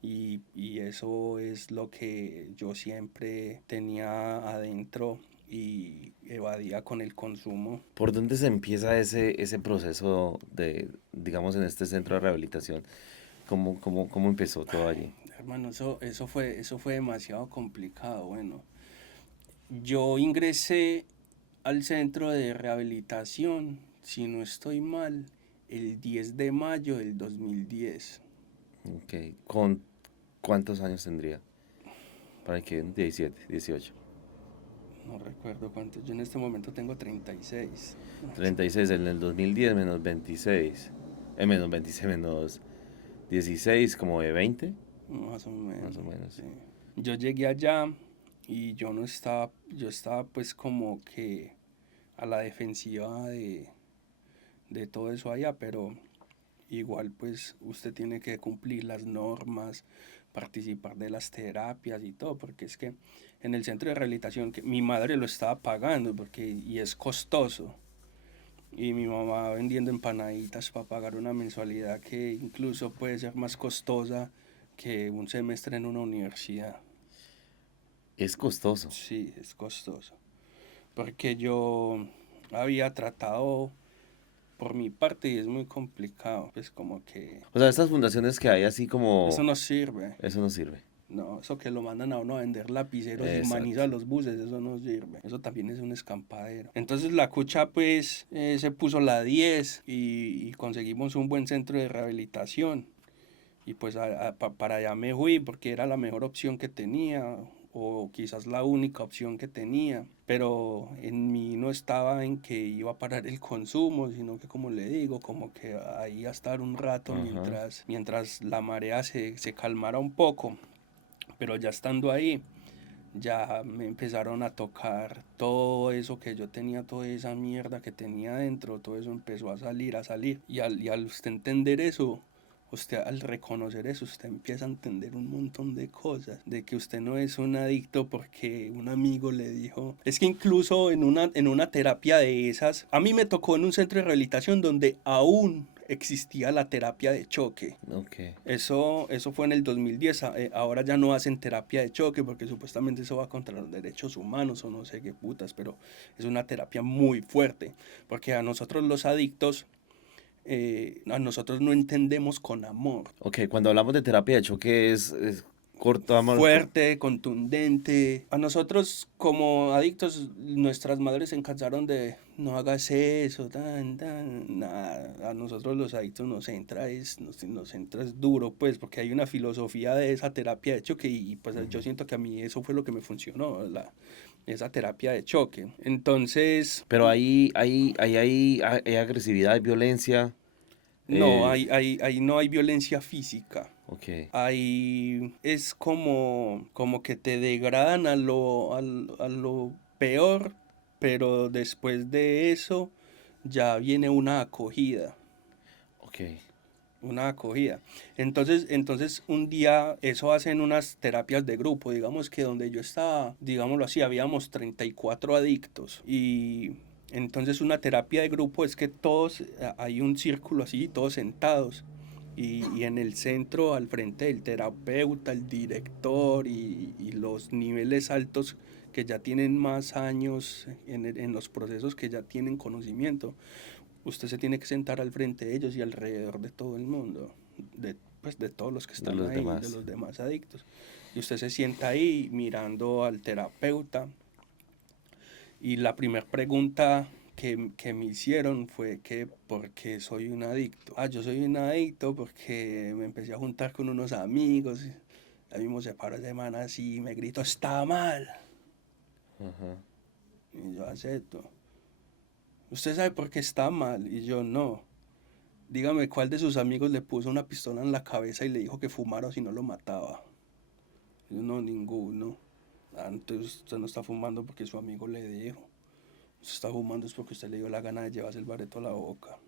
Y eso es lo que yo siempre tenía adentro y evadía con el consumo. ¿Por dónde se empieza ese proceso de, digamos, en este centro de rehabilitación? ¿Cómo empezó todo allí? Hermano, eso fue demasiado complicado. Bueno, yo ingresé al centro de rehabilitación, si no estoy mal, el 10 de mayo del 2010. Ok. ¿Con cuántos años tendría? ¿Para qué? 17, 18. No recuerdo cuánto, yo en este momento tengo 36. 36 en el 2010 menos 26. Menos 26 menos 16, como de 20, Más o más o menos, menos. sí. Yo llegué allá y yo no estaba, yo estaba pues como que a la defensiva de todo eso allá, pero igual pues usted tiene que cumplir las normas, participar de las terapias y todo, porque es que en el centro de rehabilitación que mi madre lo estaba pagando y es costoso. Y mi mamá vendiendo empanaditas para pagar una mensualidad que incluso puede ser más costosa que un semestre en una universidad. Es costoso. Sí, es costoso. Porque yo había tratado por mi parte y es muy complicado. Pues como que O sea, estas fundaciones que hay así eso como... no sirve. Eso no sirve. No, eso que lo mandan a uno a vender lapiceros y Exacto. maní a los buses, eso no sirve. Eso también es un escampadero. Entonces la cucha pues se puso la 10 y conseguimos un buen centro de rehabilitación. Y pues para allá me fui porque era la mejor opción que tenía o quizás la única opción que tenía. Pero en mí no estaba en que iba a parar el consumo, sino que como le digo, como que ahí a estar un rato Ajá. mientras la marea se calmara un poco. Pero ya estando ahí, ya me empezaron a tocar todo eso que yo tenía, toda esa mierda que tenía dentro, todo eso empezó a salir, a salir. Y al usted entender eso, usted al reconocer eso, usted empieza a entender un montón de cosas, de que usted no es un adicto porque un amigo le dijo. Es que incluso en una terapia de esas, a mí me tocó en un centro de rehabilitación donde aún existía la terapia de choque. Ok. Eso fue en el 2010. Ahora ya no hacen terapia de choque porque supuestamente eso va contra los derechos humanos o no sé qué putas, pero es una terapia muy fuerte porque a nosotros los adictos, a nosotros no entendemos con amor. Ok, cuando hablamos de terapia de choque es corto, vamos... Fuerte, contundente. A nosotros como adictos, nuestras madres se cansaron de no hagas eso, nada. A nosotros los adictos nos entra es duro, pues, porque hay una filosofía de esa terapia de choque y pues yo siento que a mí eso fue lo que me funcionó, esa terapia de choque. Entonces, Pero hay agresividad, hay violencia. no, eh, ahí no hay violencia física. ok, Ahí es como que te degradan a lo peor, pero después de eso ya viene una acogida, ok. una acogida. Entonces un día eso hacen unas terapias de grupo, digamos que donde yo estaba, digámoslo así, habíamos 34 adictos y entonces una terapia de grupo es que todos, hay un círculo así, todos sentados y en el centro, al frente del terapeuta, el director y los niveles altos que ya tienen más años en los procesos, que ya tienen conocimiento, usted se tiene que sentar al frente de ellos y alrededor de todo el mundo, pues de todos los que De están los ahí, de demás. los demás adictos. Y usted se sienta ahí mirando al terapeuta y la primera pregunta que me hicieron fue que por qué soy un adicto. Yo soy un adicto porque me empecé a juntar con unos amigos. El mismo se paró de semana así y me gritó, está mal. Ajá. Y yo acepto. ¿Usted sabe por qué está mal? Y yo no. Dígame cuál de sus amigos le puso una pistola en la cabeza y le dijo que fumara o si no lo mataba. Y yo no, ninguno. Entonces usted no está fumando porque su amigo le dijo. Usted está fumando es porque usted le dio la gana de llevarse el bareto a la boca,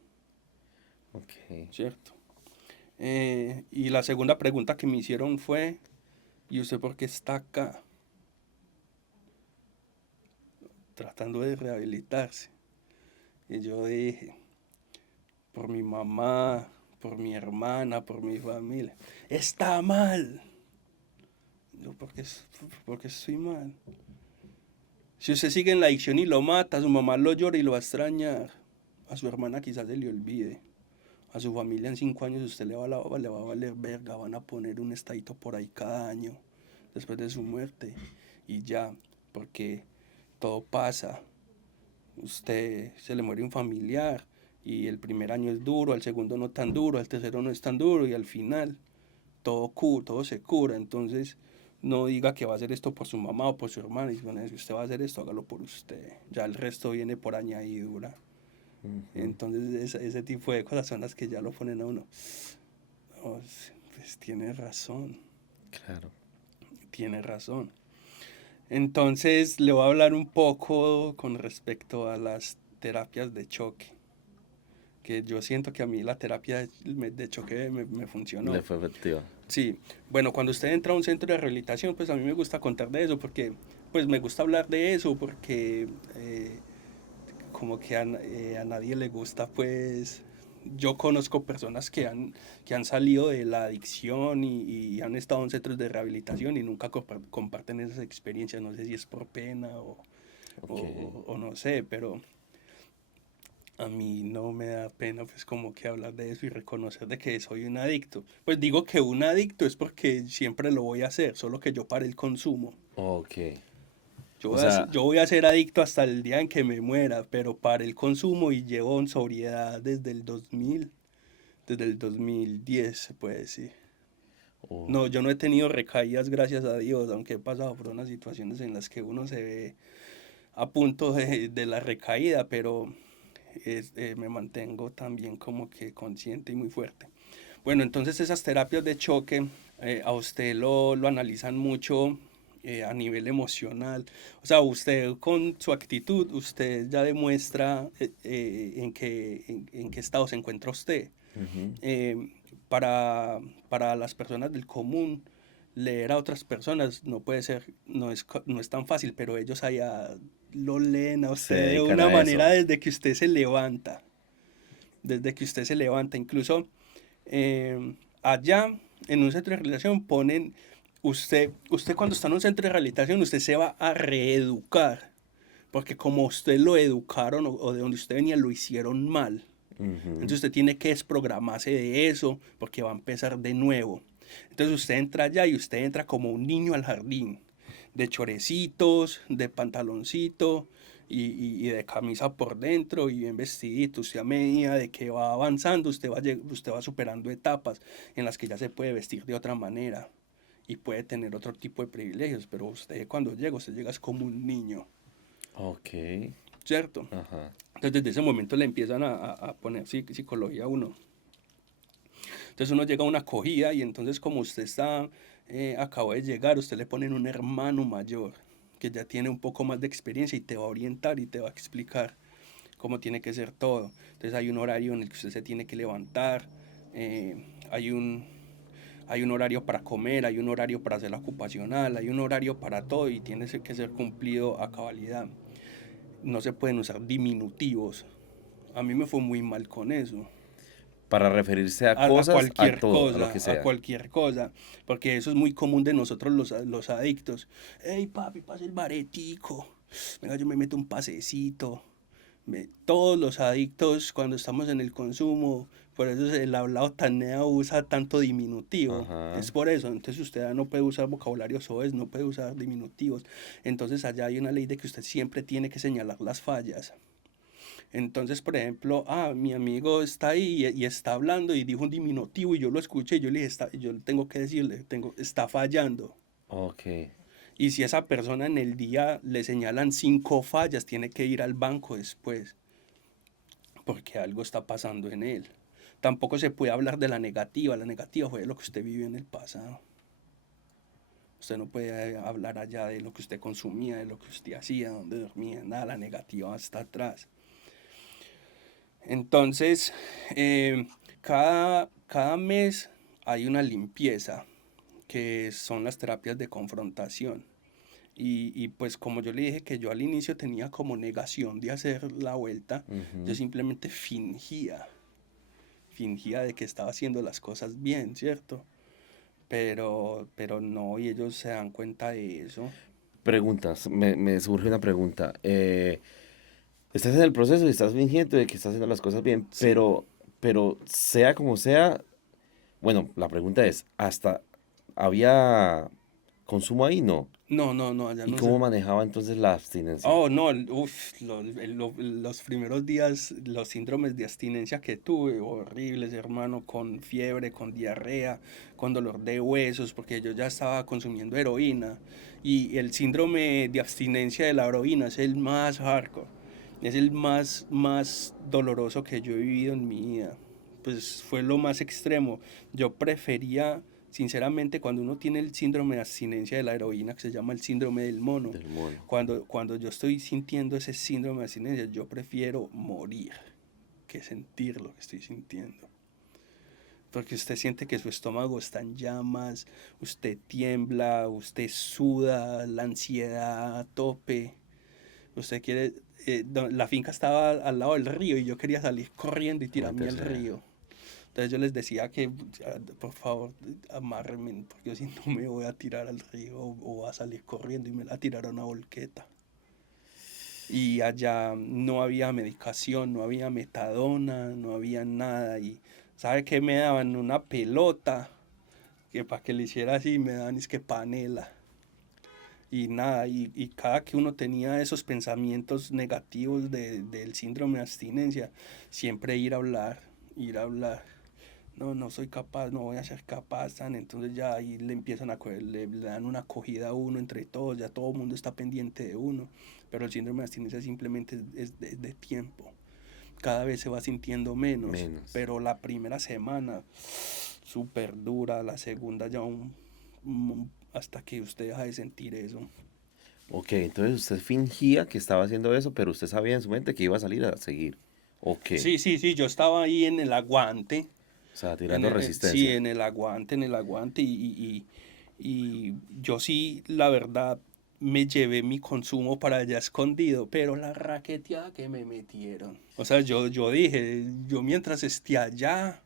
Ok. ¿cierto? Y la segunda pregunta que me hicieron fue, ¿y usted por qué está acá? Tratando de rehabilitarse. Y yo dije, por mi mamá, por mi hermana, por mi familia. Está mal. Yo, ¿por qué estoy mal? Si usted sigue en la adicción y lo mata, su mamá lo llora y lo va a extrañar. A su hermana quizás se le olvide. A su familia en 5 años usted le va a valer verga. Van a poner un estadito por ahí cada año después de su muerte. Y ya, porque todo pasa. Usted se le muere un familiar y el primer año es duro, el segundo no tan duro, el tercero no es tan duro y al final todo se cura. Entonces no diga que va a hacer esto por su mamá o por su hermana. Y bueno, si usted va a hacer esto, hágalo por usted. Ya el resto viene por añadidura. Ujú. Entonces ese tipo de cosas son las que ya lo ponen a uno. Oh, pues tiene razón, Claro. tiene razón. Entonces le voy a hablar un poco con respecto a las terapias de choque, que yo siento que a mí la terapia de choque me funcionó. Le fue efectiva. Sí, bueno, cuando usted entra a un centro de rehabilitación, pues a mí me gusta contar de eso, porque pues me gusta hablar de eso, porque como que a nadie le gusta, pues yo conozco personas que han salido de la adicción y han estado en centros de rehabilitación y nunca comparten esas experiencias, no sé si es por pena Ok. o no sé, pero a mí no me da pena pues como que hablar de eso y reconocer de que soy un adicto. Pues digo que un adicto es porque siempre lo voy a hacer, solo que yo pare el consumo. Ok. Yo O voy a, sea, yo voy a ser adicto hasta el día en que me muera, pero para el consumo y llevo en sobriedad desde el 2010 se puede decir. oh, No, yo no he tenido recaídas, gracias a Dios, aunque he pasado por unas situaciones en las que uno se ve a punto de la recaída, pero me mantengo también como que consciente y muy fuerte. Bueno, entonces esas terapias de choque a usted lo analizan mucho a nivel emocional. O sea, usted con su actitud, usted ya demuestra en qué estado se encuentra usted. ujú. Eh, para las personas del común, leer a otras personas no puede ser, no es tan fácil, pero ellos allá lo leen a Se usted de dedican una a manera eso. desde que usted se levanta. Desde que usted se levanta. Incluso allá en un centro de rehabilitación ponen, usted cuando está en un centro de rehabilitación, usted se va a reeducar, porque como usted lo educaron o de donde usted venía lo hicieron mal. Ujú. Entonces usted tiene que desprogramarse de eso porque va a empezar de nuevo. Entonces usted entra allá y usted entra como un niño al jardín, de chorecitos, de pantaloncito y de camisa por dentro y bien vestidito. Usted a medida de que va avanzando, usted va superando etapas en las que ya se puede vestir de otra manera y puede tener otro tipo de privilegios, pero usted cuando llega, usted llega es como un niño, Ok. ¿cierto? Ajá. Entonces desde ese momento le empiezan a poner psicología a uno. Entonces uno llega a una acogida y entonces como usted acabó de llegar, usted le ponen un hermano mayor que ya tiene un poco más de experiencia y te va a orientar y te va a explicar cómo tiene que ser todo. Entonces hay un horario en el que usted se tiene que levantar, eh, hay un, hay un horario para comer, hay un horario para hacer la ocupacional, hay un horario para todo y tiene que ser cumplido a cabalidad. No se pueden usar diminutivos. A mí me fue muy mal con eso. Para referirse a cosas, a todo, a lo que A sea. cualquier cosa, porque eso es muy común de nosotros los adictos. Hey papi, pase el baretico, venga yo me meto un pasecito. Todos los adictos cuando estamos en el consumo, por eso el hablado tan nea usa tanto diminutivo, Ajá. es por eso, entonces usted ya no puede usar vocabulario soez, no puede usar diminutivos, entonces allá hay una ley de que usted siempre tiene que señalar las fallas. Entonces, por ejemplo, mi amigo está ahí y está hablando y dijo un diminutivo y yo lo escuché y yo le dije, yo tengo que decirle, está fallando. Ok. Y si a esa persona en el día le señalan 5 fallas, tiene que ir al banco después, porque algo está pasando en él. Tampoco se puede hablar de la negativa fue de lo que usted vivió en el pasado. Usted no puede hablar allá de lo que usted consumía, de lo que usted hacía, dónde dormía, nada, la negativa está atrás. Entonces, cada mes hay una limpieza, que son las terapias de confrontación. Y pues como yo le dije que yo al inicio tenía como negación de hacer la vuelta, yo Ujú. simplemente fingía de que estaba haciendo las cosas bien, ¿cierto? Pero no, y ellos se dan cuenta de eso. Preguntas. Me surge una pregunta. Estás en el proceso y estás fingiendo de que estás haciendo las cosas bien, Sí. pero sea como sea, bueno, la pregunta es, ¿hasta había consumo ahí? No. No, no, no, allá ¿Y no cómo sé. manejaba entonces la abstinencia? Oh, no, los primeros días, los síndromes de abstinencia que tuve, horribles, hermano, con fiebre, con diarrea, con dolor de huesos, porque yo ya estaba consumiendo heroína. Y el síndrome de abstinencia de la heroína es el más hardcore, es el más doloroso que yo he vivido en mi vida. Pues fue lo más extremo. Yo prefería sinceramente, cuando uno tiene el síndrome de abstinencia de la heroína, que se llama el síndrome del mono, Del mono. cuando yo estoy sintiendo ese síndrome de abstinencia, yo prefiero morir que sentir lo que estoy sintiendo. Porque usted siente que su estómago está en llamas, usted tiembla, usted suda, la ansiedad a tope. Usted quiere... la finca estaba al lado del río y yo quería salir corriendo y tirarme al Meterse. río. Entonces yo les decía que, por favor, amárrenme, porque yo si no me voy a tirar al río o voy a salir corriendo y me la tiraron a una volqueta. Y allá no había medicación, no había metadona, no había nada. Y ¿sabe qué me daban? Una pelota, que para que le hiciera así me daban es que panela. Y nada, y cada que uno tenía esos pensamientos negativos del síndrome de abstinencia, siempre ir a hablar, ir a hablar. No, no soy capaz, no voy a ser capaz, tan. Entonces ya ahí le empiezan a le dan una acogida a uno entre todos, ya todo el mundo está pendiente de uno, pero el síndrome de abstinencia simplemente es de tiempo, cada vez se va sintiendo menos, Menos. pero la primera semana súper dura, la segunda ya hasta que usted deja de sentir eso. Ok, entonces usted fingía que estaba haciendo eso, pero usted sabía en su mente que iba a salir a seguir. Ok, Sí, sí, sí, yo estaba ahí en el aguante. o sea, En tirando sí, resistencia. en el aguante y yo sí, la verdad, me llevé mi consumo para allá escondido, pero la raqueteada que me metieron. O sea, yo dije, yo mientras esté allá,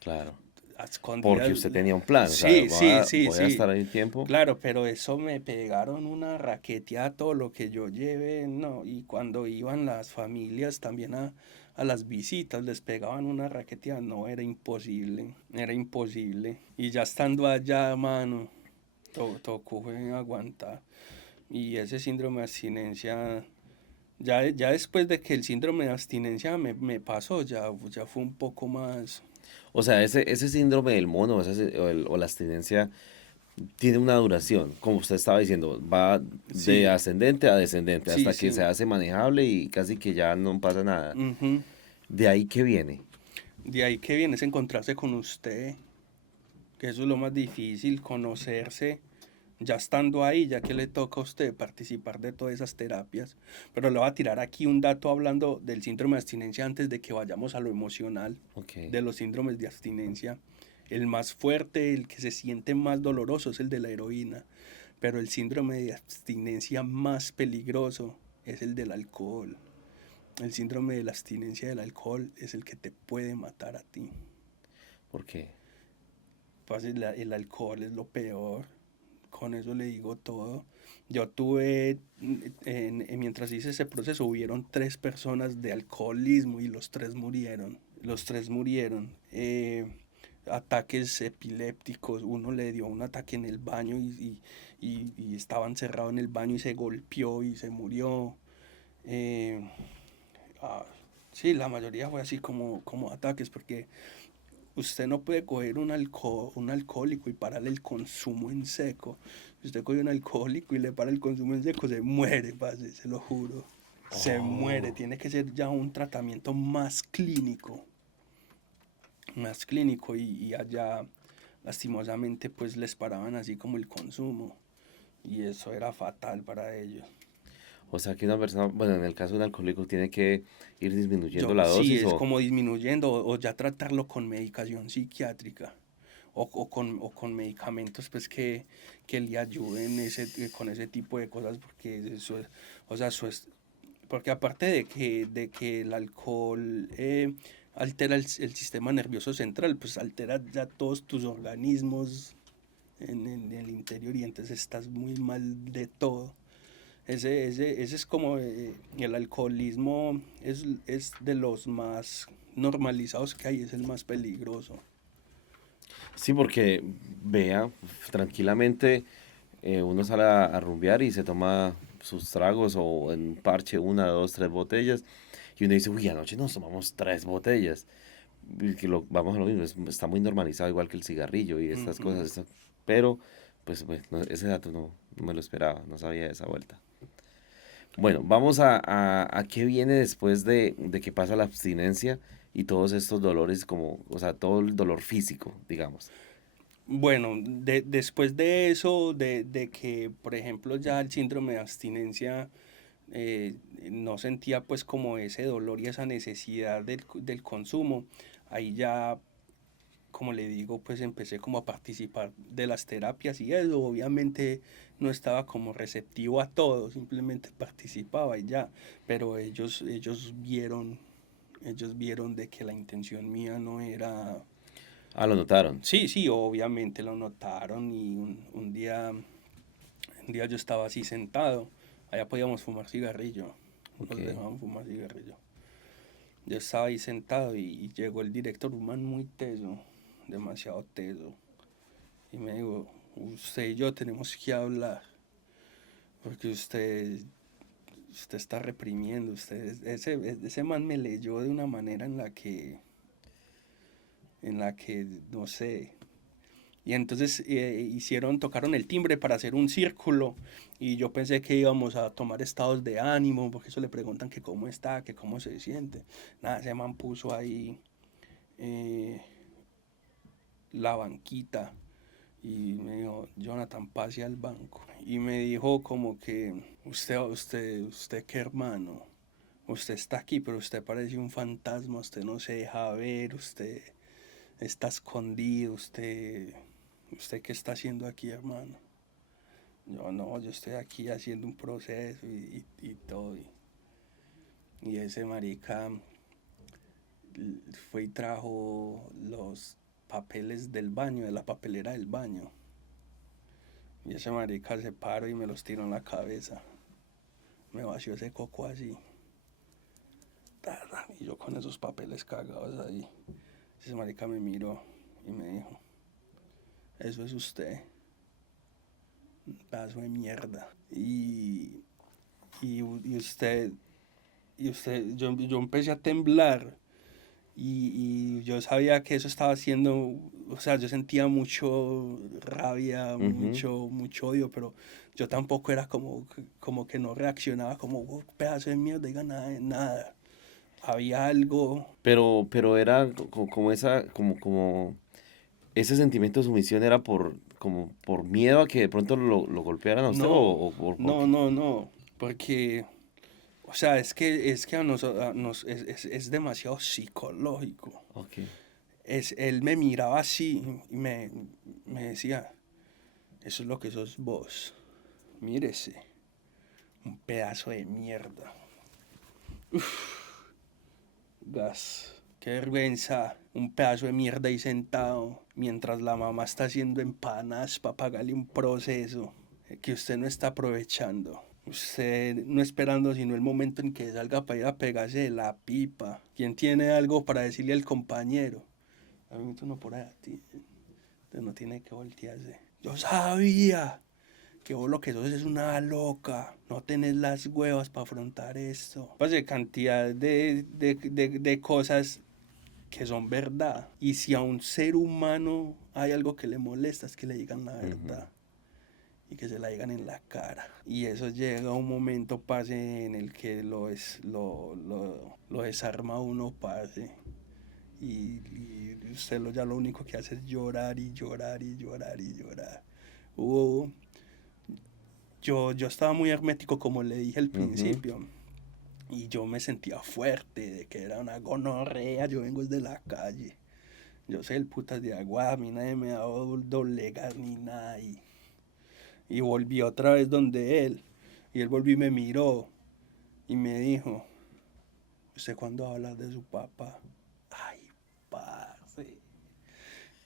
Claro. a escondidas. Porque usted tenía un plan, o sea, Sí, sí, sí, voy a sí. estar ahí un tiempo. Claro, pero eso me pegaron una raqueteada todo lo que yo llevé, no, y cuando iban las familias también a las visitas les pegaban una raqueteada, no, era imposible, era imposible. Y ya estando allá, mano, tocó fue aguantar. Y ese síndrome de abstinencia, ya después de que el síndrome de abstinencia me pasó, ya fue un poco más... O sea, ese síndrome del mono o la abstinencia tiene una duración, como usted estaba diciendo, va de Sí, ascendente a descendente sí, hasta que se sí. hace manejable y casi que ya no pasa nada. Ujú. De ahí que viene. De ahí que viene es encontrarse con usted, que eso es lo más difícil, conocerse, ya estando ahí, ya que le toca a usted participar de todas esas terapias. Pero le voy a tirar aquí un dato hablando del síndrome de abstinencia antes de que vayamos a lo emocional, Ok. de los síndromes de abstinencia. El más fuerte, el que se siente más doloroso es el de la heroína, pero el síndrome de abstinencia más peligroso es el del alcohol. El síndrome de la abstinencia del alcohol es el que te puede matar a ti. ¿Por qué? Pues el alcohol es lo peor, con eso le digo todo. Yo tuve, mientras hice ese proceso, hubieron 3 personas de alcoholismo y los 3 murieron. Los 3 murieron. Ataques epilépticos, uno le dio un ataque en el baño y estaba encerrado en el baño y se golpeó y se murió. Eh, ah, sí, la mayoría fue así como ataques, porque usted no puede coger un alcohólico y pararle el consumo en seco. Si usted coge un alcohólico y le para el consumo en seco, se muere, parce, se lo juro. Se muere, Oh. tiene que ser ya un tratamiento más clínico. Más clínico y allá lastimosamente pues les paraban así como el consumo y eso era fatal para ellos. O sea que una persona, bueno, en el caso de un alcohólico tiene que ir disminuyendo Yo la sí, dosis es o... como disminuyendo o ya tratarlo con medicación psiquiátrica o con medicamentos pues que le ayuden con ese tipo de cosas porque eso es, o sea, eso es, porque aparte de que el alcohol altera el sistema nervioso central, pues altera ya todos tus organismos en el interior y entonces estás muy mal de todo. Ese es como el alcoholismo es de los más normalizados que hay, es el más peligroso. Sí, porque vea, tranquilamente uno sale a rumbear y se toma sus tragos o en un parche una, dos, tres botellas y uno dice, uy, anoche nos tomamos 3 botellas. Y que vamos a lo mismo, está muy normalizado igual que el cigarrillo y estas Ujú. cosas, pero pues, ese dato no me lo esperaba, no sabía de esa vuelta. Bueno, vamos a qué viene después de que pasa la abstinencia y todos estos dolores como, o sea, todo el dolor físico, digamos. Bueno, después de eso, de que, por ejemplo, ya el síndrome de abstinencia no sentía pues como ese dolor y esa necesidad del consumo, ahí ya, como le digo, pues empecé como a participar de las terapias y eso, obviamente no estaba como receptivo a todo, simplemente participaba y ya, pero ellos vieron de que la intención mía no era. Ah, lo notaron. Sí, sí, obviamente lo notaron y un día yo estaba así sentado, allá podíamos fumar cigarrillo, Ok. nos dejaban fumar cigarrillo. Yo estaba ahí sentado y llegó el director, un man muy teso, demasiado teso, y me dijo, usted y yo tenemos que hablar, porque usted está reprimiendo, ese man me leyó de una manera en la que, no sé. Y entonces tocaron el timbre para hacer un círculo y yo pensé que íbamos a tomar estados de ánimo, porque eso le preguntan que cómo está, que cómo se siente. Nada, ese man puso ahí eh, la banquita y me dijo, Jonathan, pase al banco. Y me dijo como que, usted qué hermano, usted está aquí, pero usted parece un fantasma, usted no se deja ver, usted está escondido, ¿usted qué está haciendo aquí, hermano? Yo no, yo estoy aquí haciendo un proceso y todo. Y ese marica fue y trajo los papeles del baño, de la papelera del baño. Y ese marica se paró y me los tiró en la cabeza. Me vació ese coco así. Y yo con esos papeles cagados ahí. Ese marica me miró y me dijo, eso es usted, un pedazo de mierda. Y yo empecé a temblar y yo sabía que eso estaba haciendo, o sea, yo sentía mucho rabia, Ujú. mucho odio, pero yo tampoco era como que no reaccionaba como "Oh, pedazo de mierda, diga nada, nada. Había algo, Pero era como esa, como ese sentimiento de sumisión era como por miedo a que de pronto lo golpearan a usted no, o por no, qué. no, no, porque, o sea, es que es demasiado psicológico. Ok. Él me miraba así y me decía, eso es lo que sos vos. Mírese, un pedazo de mierda. Gas. Qué vergüenza, un pedazo de mierda ahí sentado mientras la mamá está haciendo empanadas para pagarle un proceso que usted no está aprovechando. Usted no esperando sino el momento en que salga para ir a pegarse de la pipa. ¿Quién tiene algo para decirle al compañero? A mí tú no por ahí, usted no tiene que voltearse. Yo sabía que vos lo que sos es una loca, no tenés las huevas para afrontar esto. Pues de cantidad de cosas que son verdad. Y si a un ser humano hay algo que le molesta, es que le digan la Ujú. verdad. Y que se la digan en la cara. Y eso llega a un momento, pase, en el que lo desarma uno, pase. Y usted ya lo único que hace es llorar y llorar y llorar y llorar. Hubo yo estaba muy hermético, como le dije al Ujú. principio, y yo me sentía fuerte, de que era una gonorrea, yo vengo desde la calle, yo soy el putas de agua, a mí nadie me ha dado doblegas ni nada, y volví otra vez donde él, y él volvió y me miró, y me dijo, ¿usted cuándo habla de su papá? Ay, parce,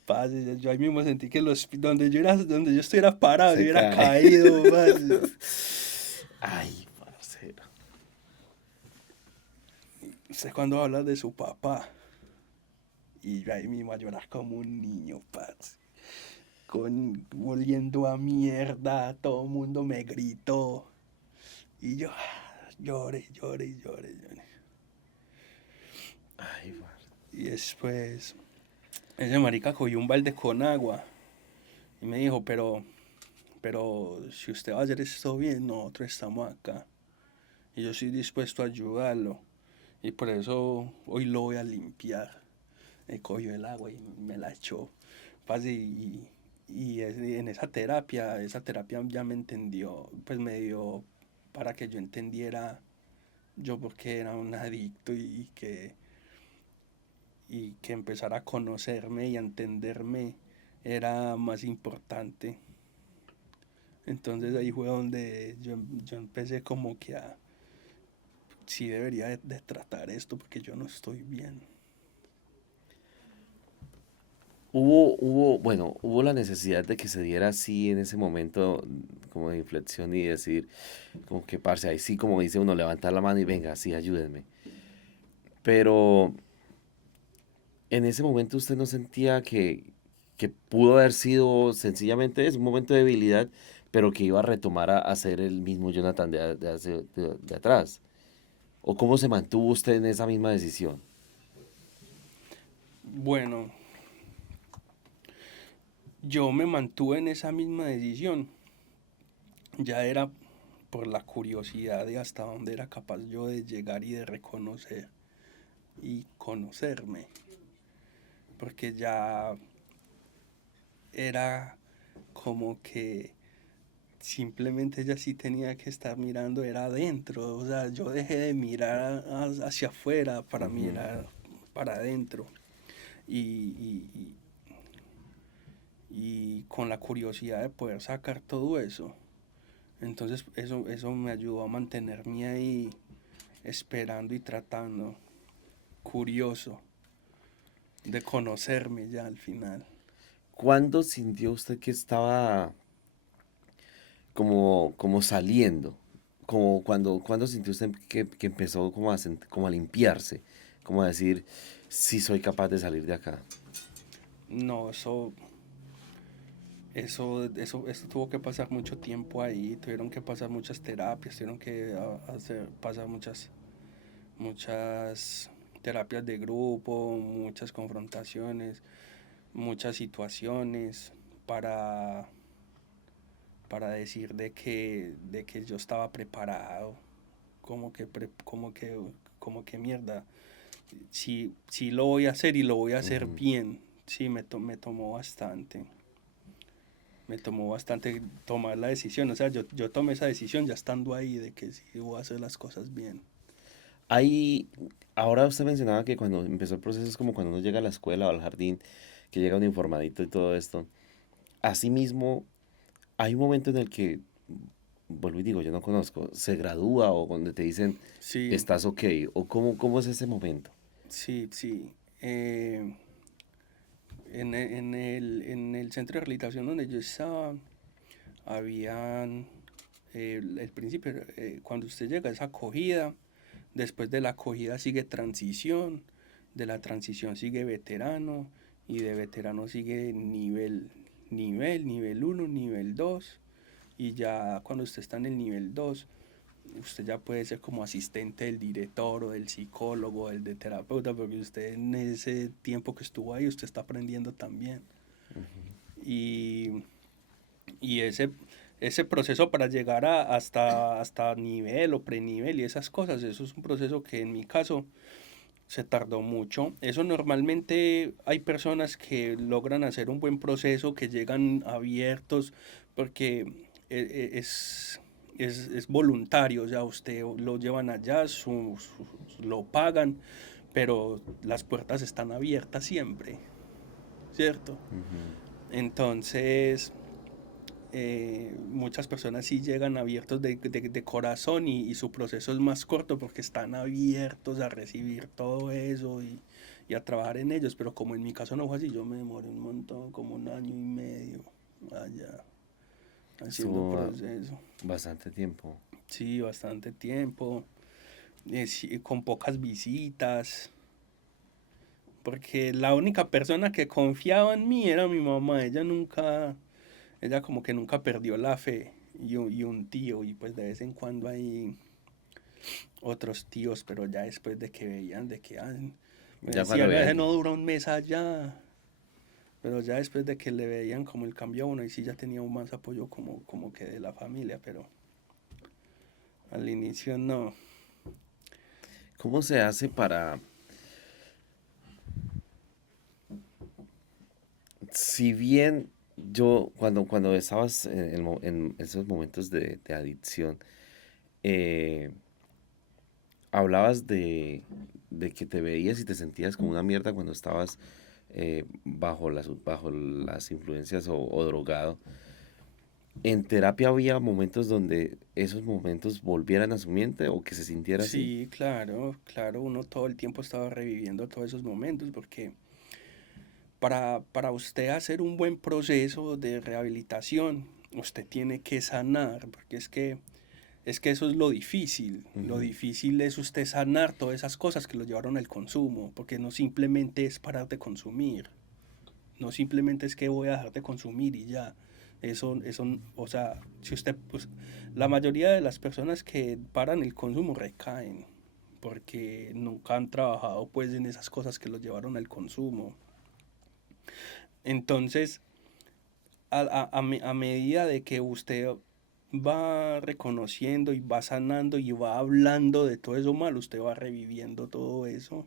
parce, yo ahí mismo sentí que donde yo estuviera parado, yo Se hubiera cae. caído, parce. Ay, parcero. ¿Usted cuándo habla de su papá? Y yo ahí mismo a llorar como un niño, parce. Volviendo a mierda, todo el mundo me gritó. Y yo lloré, lloré, lloré, lloré. Ay, parce. Y después, ese marica cogió un balde con agua y me dijo, pero si usted va a hacer esto bien, nosotros estamos acá. Y yo estoy dispuesto a ayudarlo. Y por eso hoy lo voy a limpiar. Me cogió el agua y me la echó. Parce, y en esa terapia ya me entendió, pues me dio para que yo entendiera yo por qué era un adicto y que empezar a conocerme y a entenderme era más importante. Entonces ahí fue donde yo empecé como que a, sí debería de tratar esto porque yo no estoy bien. Bueno, hubo la necesidad de que se diera así en ese momento como de inflexión y decir, como que parce, ahí sí, como dice uno, levantar la mano y venga, sí, ayúdenme. Pero en ese momento usted no sentía que pudo haber sido sencillamente es un momento de debilidad, pero que iba a retomar a ser el mismo Jonathan de atrás. ¿O cómo se mantuvo usted en esa misma decisión? Bueno, yo me mantuve en esa misma decisión. Ya era por la curiosidad de hasta dónde era capaz yo de llegar y de reconocer y conocerme. Porque ya era como que simplemente ella sí tenía que estar mirando, era adentro. O sea, yo dejé de mirar hacia afuera para Ujú. mirar para adentro. Y, y, y con la curiosidad de poder sacar todo eso. Entonces eso me ayudó a mantenerme ahí esperando y tratando, curioso de conocerme ya al final. ¿Cuándo sintió usted que estaba como saliendo? Como cuando sintió usted que empezó como a limpiarse, como a decir, sí soy capaz de salir de acá. No, eso tuvo que pasar mucho tiempo ahí, tuvieron que pasar muchas terapias, tuvieron que pasar muchas terapias de grupo, muchas confrontaciones, muchas situaciones para, para decir de que yo estaba preparado, como que, como que mierda, sí lo voy a hacer y lo voy a hacer Ujú. bien, sí, me tomó bastante tomar la decisión, o sea, yo tomé esa decisión ya estando ahí de que sí voy a hacer las cosas bien. Ahí, ahora usted mencionaba que cuando empezó el proceso es como cuando uno llega a la escuela o al jardín, que llega un informadito y todo esto. Asimismo, hay un momento en el que, vuelvo y digo, yo no conozco, se gradúa o donde te dicen, Sí, estás ok, o cómo es ese momento. sí. En el centro de rehabilitación donde yo estaba, habían el principio, cuando usted llega es acogida, después de la acogida sigue transición, de la transición sigue veterano y de veterano sigue nivel uno nivel 2 y ya cuando usted está en el nivel 2 usted ya puede ser como asistente del director o del psicólogo, del de terapeuta, porque usted en ese tiempo que estuvo ahí, usted está aprendiendo también. Y, y ese proceso para llegar hasta nivel o prenivel y esas cosas, eso es un proceso que en mi caso se tardó mucho. Eso normalmente hay personas que logran hacer un buen proceso, que llegan abiertos, porque es voluntario, o sea, usted lo llevan allá, lo pagan, pero las puertas están abiertas siempre, ¿cierto? Ujú. Entonces, muchas personas sí llegan abiertos de corazón y su proceso es más corto porque están abiertos a recibir todo eso y a trabajar en ellos, pero como en mi caso no fue así, yo me demoré un montón, como un año y medio allá haciendo Estuvo proceso. bastante tiempo. Sí, bastante tiempo, sí, con pocas visitas, porque la única persona que confiaba en mí era mi mamá, ella como que nunca perdió la fe y un tío y pues de vez en cuando hay otros tíos, pero ya después de que veían de que me Ya cuando decían, vean ese que... no dura un mes allá, pero ya después de que le veían como el cambio a uno y sí ya tenía un más apoyo como que de la familia, pero al inicio no. ¿Cómo se hace para, si bien yo, cuando estabas en esos momentos de adicción, eh, hablabas de que te veías y te sentías como una mierda cuando estabas bajo las influencias o drogado. ¿En terapia había momentos donde esos momentos volvieran a su mente o que se sintiera así? Sí, claro, claro, uno todo el tiempo estaba reviviendo todos esos momentos porque para usted hacer un buen proceso de rehabilitación, usted tiene que sanar, porque es que eso es lo difícil. Lo Ujú. difícil es usted sanar todas esas cosas que lo llevaron al consumo, porque no simplemente es parar de consumir, no simplemente es que voy a dejar de consumir y ya. Eso, o sea, si usted, pues, la mayoría de las personas que paran el consumo recaen, porque nunca han trabajado pues en esas cosas que los llevaron al consumo. Entonces, a medida de que usted va reconociendo y va sanando y va hablando de todo eso malo, usted va reviviendo todo eso,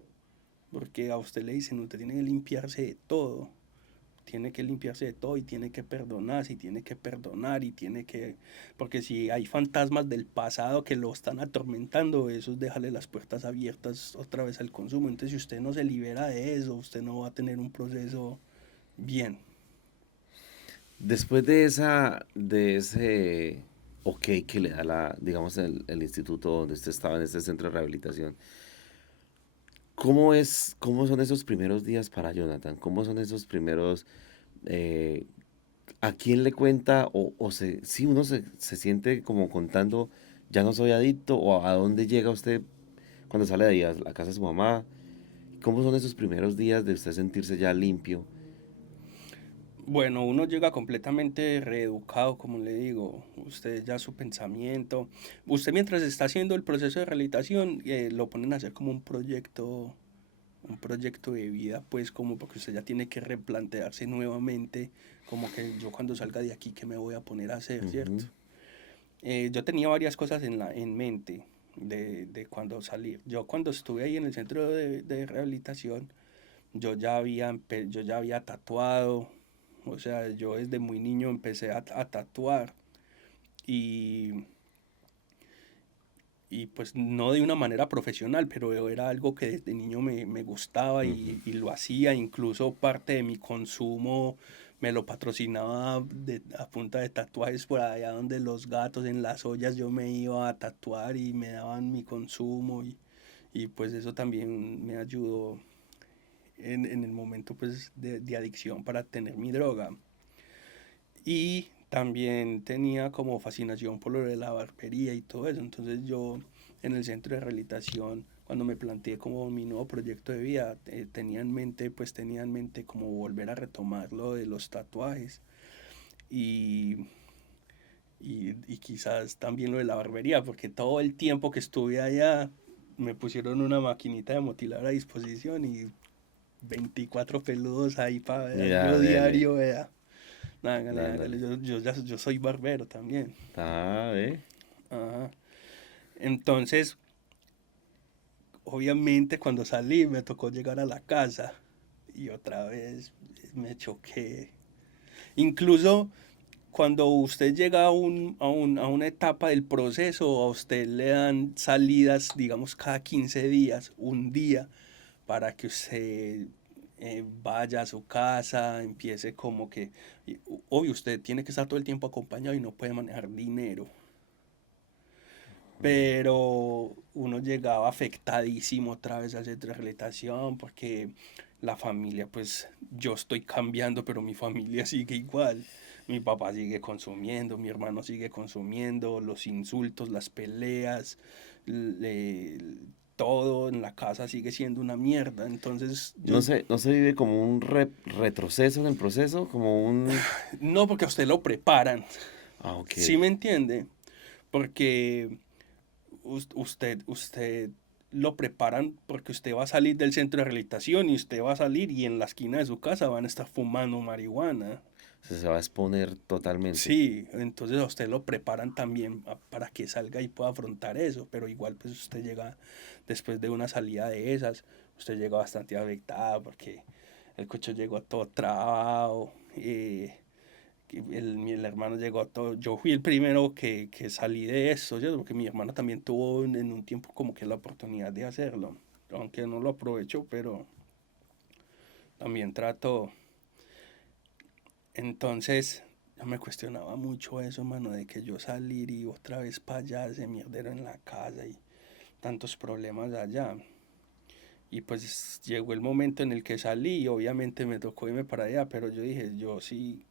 porque a usted le dicen, usted tiene que limpiarse de todo, tiene que limpiarse de todo y tiene que perdonarse y tiene que perdonar y tiene que, porque si hay fantasmas del pasado que lo están atormentando, eso es dejarle las puertas abiertas otra vez al consumo. Entonces, si usted no se libera de eso, usted no va a tener un proceso bien. Después de ese ok que le da digamos, el instituto donde usted estaba en este centro de rehabilitación, cómo son esos primeros días para Jonathan? ¿Cómo son esos primeros, eh, a quién le cuenta si uno se siente como contando, ya no soy adicto o a dónde llega usted cuando sale de ahí a la casa de su mamá? ¿Cómo son esos primeros días de usted sentirse ya limpio? Bueno, uno llega completamente reeducado, como le digo, usted ya su pensamiento, usted mientras está haciendo el proceso de rehabilitación, lo ponen a hacer como un proyecto de vida, pues como porque usted ya tiene que replantearse nuevamente, como que yo cuando salga de aquí, ¿qué me voy a poner a hacer, cierto? Ujú. Yo tenía varias cosas en mente de cuando salir. Yo cuando estuve ahí en el centro de rehabilitación, yo ya había tatuado, o sea, yo desde muy niño empecé a tatuar y, y pues no de una manera profesional, pero era algo que desde niño me gustaba Ujú. y lo hacía, incluso parte de mi consumo me lo patrocinaba a punta de tatuajes por allá donde los gatos en las ollas yo me iba a tatuar y me daban mi consumo y pues eso también me ayudó en el momento pues de adicción para tener mi droga. Y también tenía como fascinación por lo de la barbería y todo eso. Entonces yo en el centro de rehabilitación, cuando me planteé como mi nuevo proyecto de vida, tenía en mente como volver a retomar lo de los tatuajes y, y quizás también lo de la barbería, porque todo el tiempo que estuve allá me pusieron una maquinita de motilar a disposición y 24 peludos ahí para Ya, yo dele. diario, vea. Hágale, hágale, Dándole. yo soy barbero también. Ah, ¿eh? Ajá. Entonces, obviamente cuando salí me tocó llegar a la casa y otra vez me choqué. Incluso cuando usted llega a una etapa del proceso, a usted le dan salidas, digamos, cada 15 días, un día, para que usted vaya a su casa, empiece como que, obvio, usted tiene que estar todo el tiempo acompañado y no puede manejar dinero. Pero uno llegaba afectadísimo otra vez al centro de rehabilitación porque la familia, pues yo estoy cambiando, pero mi familia sigue igual. Mi papá sigue consumiendo, mi hermano sigue consumiendo, los insultos, las peleas, le- todo en la casa sigue siendo una mierda. Entonces yo, No se vive como un retroceso en el proceso, como un... no porque a usted lo preparan, Ah, ok. ¿sí me entiende? Porque usted lo preparan porque usted va a salir del centro de rehabilitación y usted va a salir y en la esquina de su casa van a estar fumando marihuana. Se va a exponer totalmente. Sí, entonces a usted lo preparan también para que salga y pueda afrontar eso, pero igual pues usted llega después de una salida de esas, usted llega bastante afectado porque el coche llegó todo trabado, mi hermano llegó todo, yo fui el primero que salí de eso, ¿cierto? Porque mi hermano también tuvo en un tiempo como que la oportunidad de hacerlo, aunque no lo aprovechó, pero también trató. Entonces, yo me cuestionaba mucho eso, mano, de que yo salir y otra vez para allá, ese mierdero en la casa y tantos problemas allá. Y pues llegó el momento en el que salí y obviamente me tocó irme para allá, pero yo dije, yo sí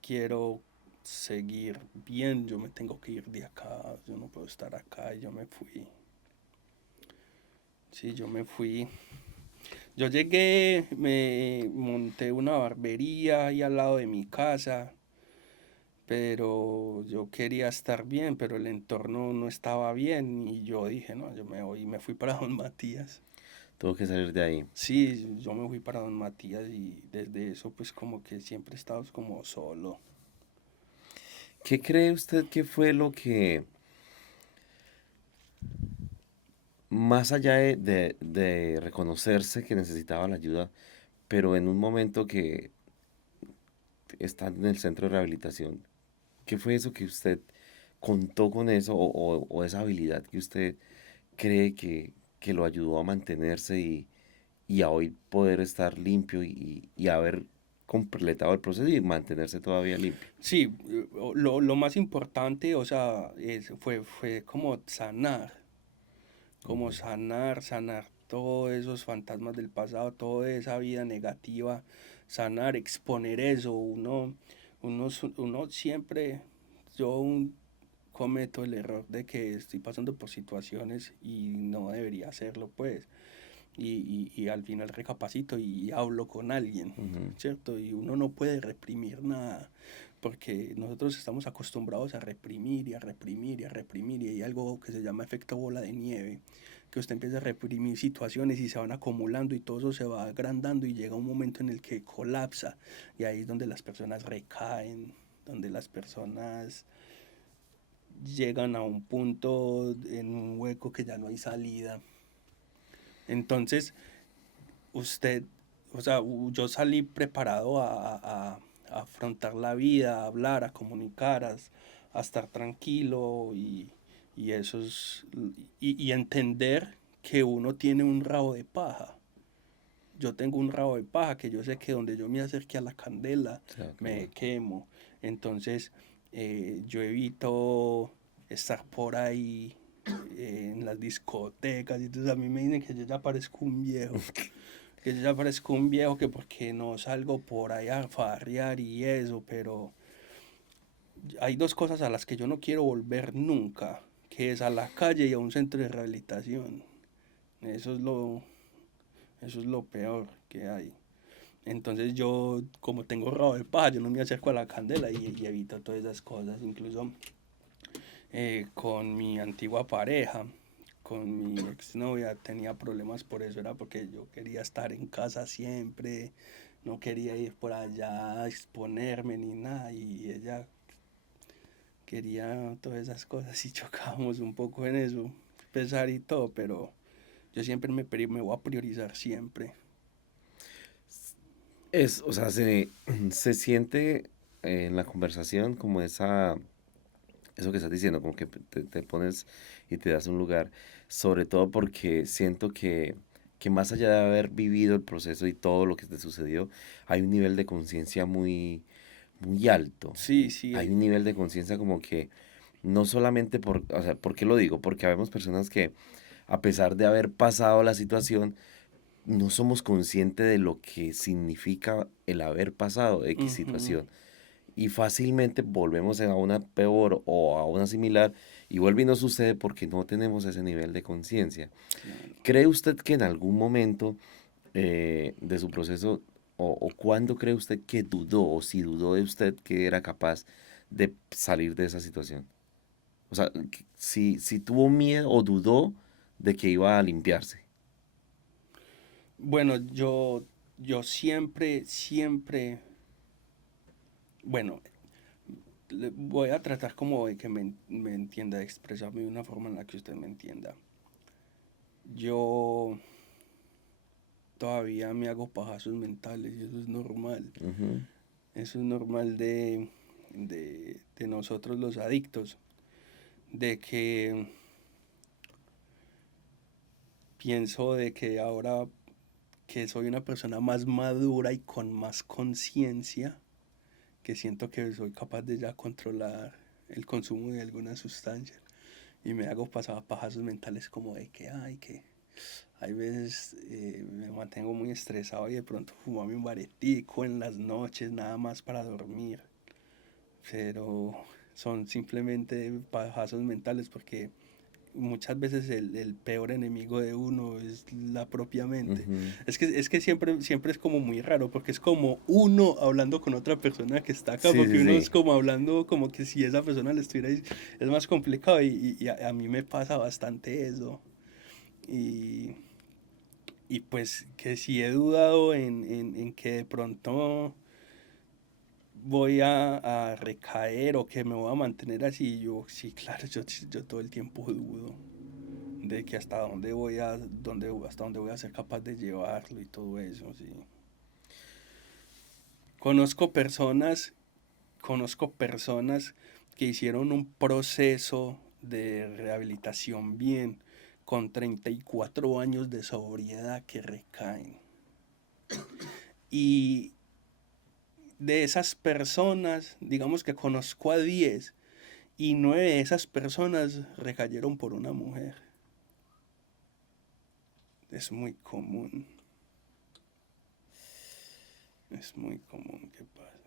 quiero seguir bien, yo me tengo que ir de acá, yo no puedo estar acá y yo me fui. Sí, yo me fui. Yo llegué, me monté una barbería ahí al lado de mi casa, pero yo quería estar bien, pero el entorno no estaba bien y yo dije, no, yo me voy y me fui para Don Matías. Tuvo que salir de ahí. Sí, yo me fui para Don Matías y desde eso pues como que siempre he estado como solo. ¿Qué cree usted que fue lo que, más allá de reconocerse que necesitaba la ayuda, pero en un momento que está en el centro de rehabilitación, qué fue eso que usted contó con eso o esa habilidad que usted cree que lo ayudó a mantenerse y a hoy poder estar limpio y haber completado el proceso y mantenerse todavía limpio? Sí, lo más importante, o sea, fue como sanar todos esos fantasmas del pasado, toda esa vida negativa, sanar, exponer eso. Uno siempre, yo cometo el error de que estoy pasando por situaciones y no debería hacerlo, pues. Y al final recapacito y hablo con alguien, Ujú. ¿cierto? Y uno no puede reprimir nada, porque nosotros estamos acostumbrados a reprimir y a reprimir y a reprimir, y hay algo que se llama efecto bola de nieve, que usted empieza a reprimir situaciones y se van acumulando y todo eso se va agrandando y llega un momento en el que colapsa, y ahí es donde las personas recaen, donde las personas llegan a un punto en un hueco que ya no hay salida. Entonces, usted, o sea, yo salí preparado a afrontar la vida, a hablar, a comunicar, a estar tranquilo y eso es, y entender que uno tiene un rabo de paja. Yo tengo un rabo de paja que yo sé que donde yo me acerque a la candela Se va a me quemar. quemo. Entonces, yo evito estar por ahí en las discotecas. Y entonces a mí me dicen que yo ya parezco un viejo. Que yo ya parezco un viejo que porque no salgo por ahí a farrear y eso, pero hay dos cosas a las que yo no quiero volver nunca, que es a la calle y a un centro de rehabilitación. Eso es eso es lo peor que hay. Entonces yo, como tengo rabo de paja, yo no me acerco a la candela y evito todas esas cosas. Incluso con mi antigua pareja, con mi exnovia, tenía problemas por eso. Era porque yo quería estar en casa siempre, no quería ir por allá a exponerme ni nada. Y ella quería todas esas cosas y chocábamos un poco en eso, pesar y todo, pero yo siempre me voy a priorizar siempre. O sea, se siente en la conversación como eso que estás diciendo, como que te pones y te das un lugar, sobre todo porque siento que más allá de haber vivido el proceso y todo lo que te sucedió, hay un nivel de conciencia muy alto. Sí, sí, Hay un nivel de conciencia como que no solamente o sea, ¿por qué lo digo? Porque habemos personas que a pesar de haber pasado la situación, no somos conscientes de lo que significa el haber pasado X ujú, situación y fácilmente volvemos a una peor o a una similar y vuelve y no sucede porque no tenemos ese nivel de conciencia. claro. ¿Cree usted que en algún momento de su proceso o cuándo cree usted que dudó o si dudó de usted que era capaz de salir de esa situación? O sea, si tuvo miedo o dudó de que iba a limpiarse. Bueno, yo siempre, bueno, voy a tratar como de que me entienda, de expresarme de una forma en la que usted me entienda. Yo todavía me hago pajazos mentales y eso es normal. Ujú. Eso es normal de nosotros los adictos, de que pienso de que ahora que soy una persona más madura y con más conciencia, que siento que soy capaz de ya controlar el consumo de alguna sustancia y me hago pasar pajazos mentales como de que, ay, que hay veces me mantengo muy estresado y de pronto fumame un baretico en las noches nada más para dormir, pero son simplemente pajazos mentales porque muchas veces el peor enemigo de uno es la propia mente. Ujú. Es que siempre es como muy raro, porque es como uno hablando con otra persona que está acá, Sí, porque sí, uno es sí. como hablando como que si esa persona le estuviera ahí, es más complicado y a mí me pasa bastante eso. Y, y pues que si he dudado en que de pronto voy a recaer o que me voy a mantener así, yo sí, claro, yo todo el tiempo dudo de que hasta dónde voy a ser capaz de llevarlo y todo eso, sí. Conozco personas, conozco personas que hicieron un proceso de rehabilitación bien con 34 años de sobriedad que recaen. Y de esas personas, digamos que conozco a 10 y 9 de esas personas recayeron por una mujer. Es muy común, es muy común que pase.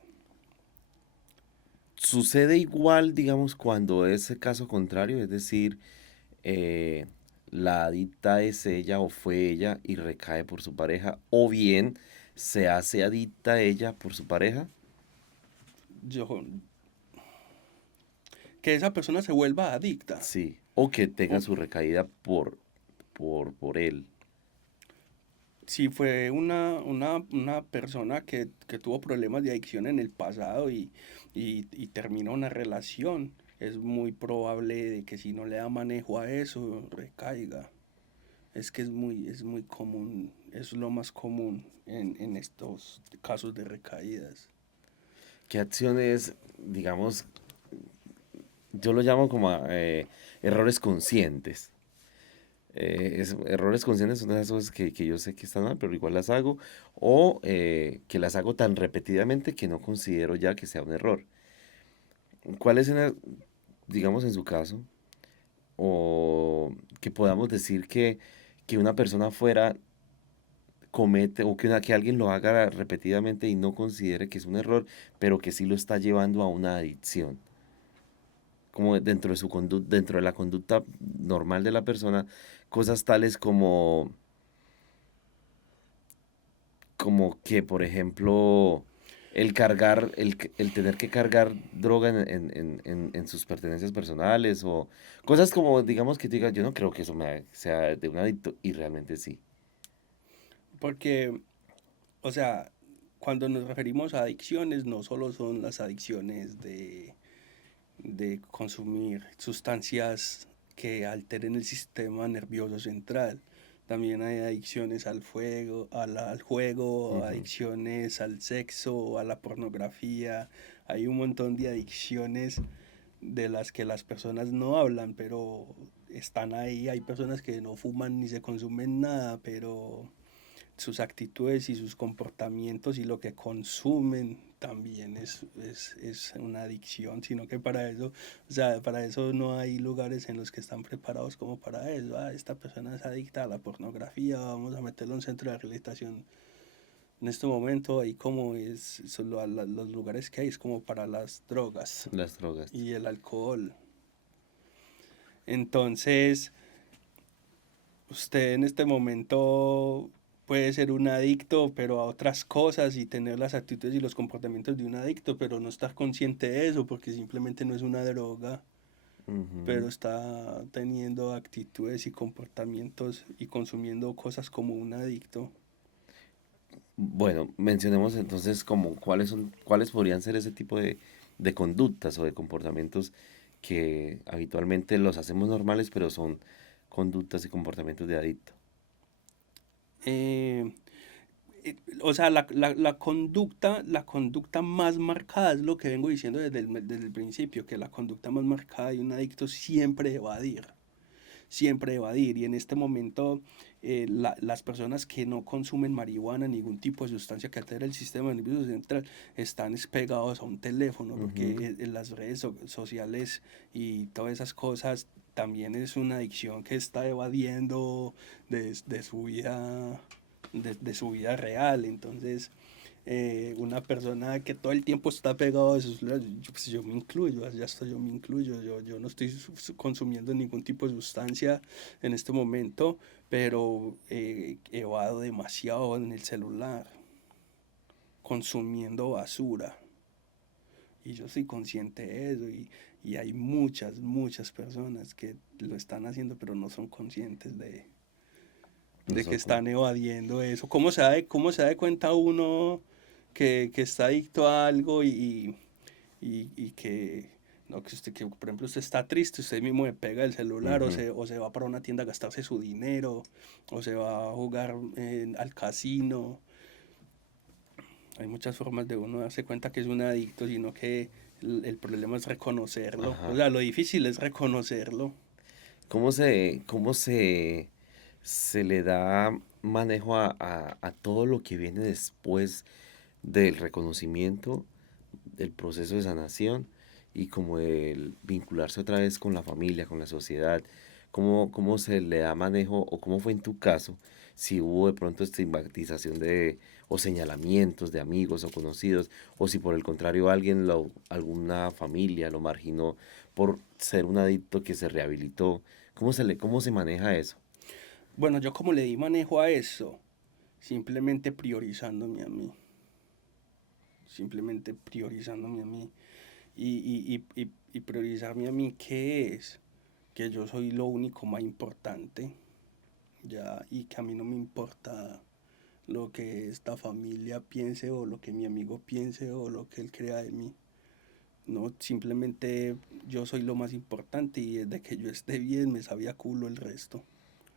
Sucede igual, digamos, cuando es el caso contrario, es decir, eh, la adicta es ella o fue ella y recae por su pareja, o bien se hace adicta ella por su pareja. Yo, que esa persona se vuelva adicta. Sí, o que tenga O su recaída por él. si fue una persona que tuvo problemas de adicción en el pasado y termina una relación, es muy probable de que si no le da manejo a eso, recaiga. Es que es muy común, es lo más común en estos casos de recaídas. ¿Qué acciones, digamos, yo lo llamo como errores conscientes? Errores conscientes son esas cosas que yo sé que están mal, pero igual las hago, o que las hago tan repetidamente que no considero ya que sea un error. ¿Cuáles eran, digamos, en su caso, o que podamos decir que una persona fuera comete o que alguien lo haga repetidamente y no considere que es un error, pero que sí lo está llevando a una adicción? Como dentro de su dentro de la conducta normal de la persona, cosas tales como que, por ejemplo, el tener que cargar droga en sus pertenencias personales o cosas como, digamos, que tú digas, yo no creo que eso sea de un adicto y realmente sí. Porque, o sea, cuando nos referimos a adicciones, no solo son las adicciones de consumir sustancias que alteren el sistema nervioso central. También hay adicciones al fuego, al juego, Ujú. adicciones al sexo, a la pornografía. Hay un montón de adicciones de las que las personas no hablan, pero están ahí. Hay personas que no fuman ni se consumen nada, pero sus actitudes y sus comportamientos y lo que consumen también es una adicción, sino que para eso, o sea, para eso no hay lugares en los que están preparados como para eso. Ah, esta persona es adicta a la pornografía, vamos a meterlo en un centro de rehabilitación. En este momento, ahí como es, solo los lugares que hay es como para las drogas Las drogas. y el alcohol. Entonces, usted en este momento puede ser un adicto, pero a otras cosas y tener las actitudes y los comportamientos de un adicto, pero no estar consciente de eso porque simplemente no es una droga, pero Ujú. está teniendo actitudes y comportamientos y consumiendo cosas como un adicto. Bueno, mencionemos entonces como cuáles podrían ser ese tipo de conductas o de comportamientos que habitualmente los hacemos normales, pero son conductas y comportamientos de adicto. Eh, O sea, la conducta más marcada es lo que vengo diciendo desde el principio, que la conducta más marcada de un adicto siempre evadir. Y en este momento, las personas que no consumen marihuana, ningún tipo de sustancia que altere el sistema nervioso central, están pegados a un teléfono, porque Ujú. en las redes sociales y todas esas cosas también es una adicción que está evadiendo de su vida, de su vida real. Entonces, una persona que todo el tiempo está pegado a sus celulares, yo me incluyo, ya hasta yo me incluyo, yo no estoy consumiendo ningún tipo de sustancia en este momento, pero evado demasiado en el celular, consumiendo basura. Y yo soy consciente de eso, y hay muchas personas que lo están haciendo, pero no son conscientes No de que son con- están evadiendo eso. ¿Cómo se da cuenta uno que está adicto a algo y que, no, que, por ejemplo, usted está triste, usted mismo le pega el celular, o Ujú. se va para una tienda a gastarse su dinero, o se va a jugar al casino? Hay muchas formas de uno darse cuenta que es un adicto, sino que el problema es reconocerlo. O Ajá. sea, lo difícil es reconocerlo. ¿Cómo se le da manejo a todo lo que viene después del reconocimiento, del proceso de sanación y como el vincularse otra vez con la familia, con la sociedad? ¿Cómo se le da manejo o cómo fue en tu caso? Si hubo de pronto estigmatización o señalamientos de amigos o conocidos, o si por el contrario alguna familia lo marginó por ser un adicto que se rehabilitó. ¿Cómo se maneja eso? Bueno, yo como le di manejo a eso, simplemente priorizándome a mí. Simplemente priorizándome a mí. Y priorizarme a mí, ¿qué es? Que yo soy lo único más importante, ya, y que a mí no me importa lo que esta familia piense o lo que mi amigo piense o lo que él crea de mí. No, simplemente yo soy lo más importante, y desde que yo esté bien me sabía culo el resto.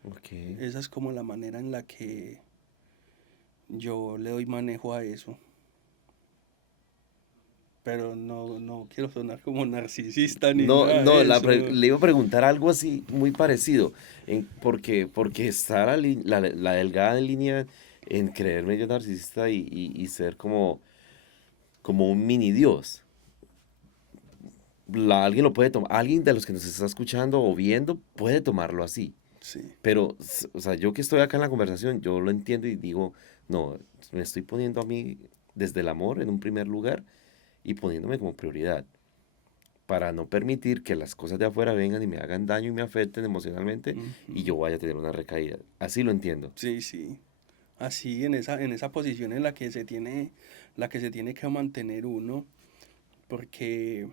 Ok. Esa es como la manera en la que yo le doy manejo a eso. Pero no quiero sonar como narcisista ni No, nada no, de eso. le iba a preguntar algo así muy parecido, porque está la delgada línea en creerme yo narcisista y ser como un mini dios. Alguien lo puede tomar, alguien de los que nos está escuchando o viendo puede tomarlo así. Sí. Pero, o sea, yo que estoy acá en la conversación, yo lo entiendo y digo, no, me estoy poniendo a mí desde el amor en un primer lugar y poniéndome como prioridad para no permitir que las cosas de afuera vengan y me hagan daño y me afecten emocionalmente y Ujú. yo vaya a tener una recaída. Así lo entiendo. Sí, sí. Así, en esa posición en la que se tiene que mantener uno, porque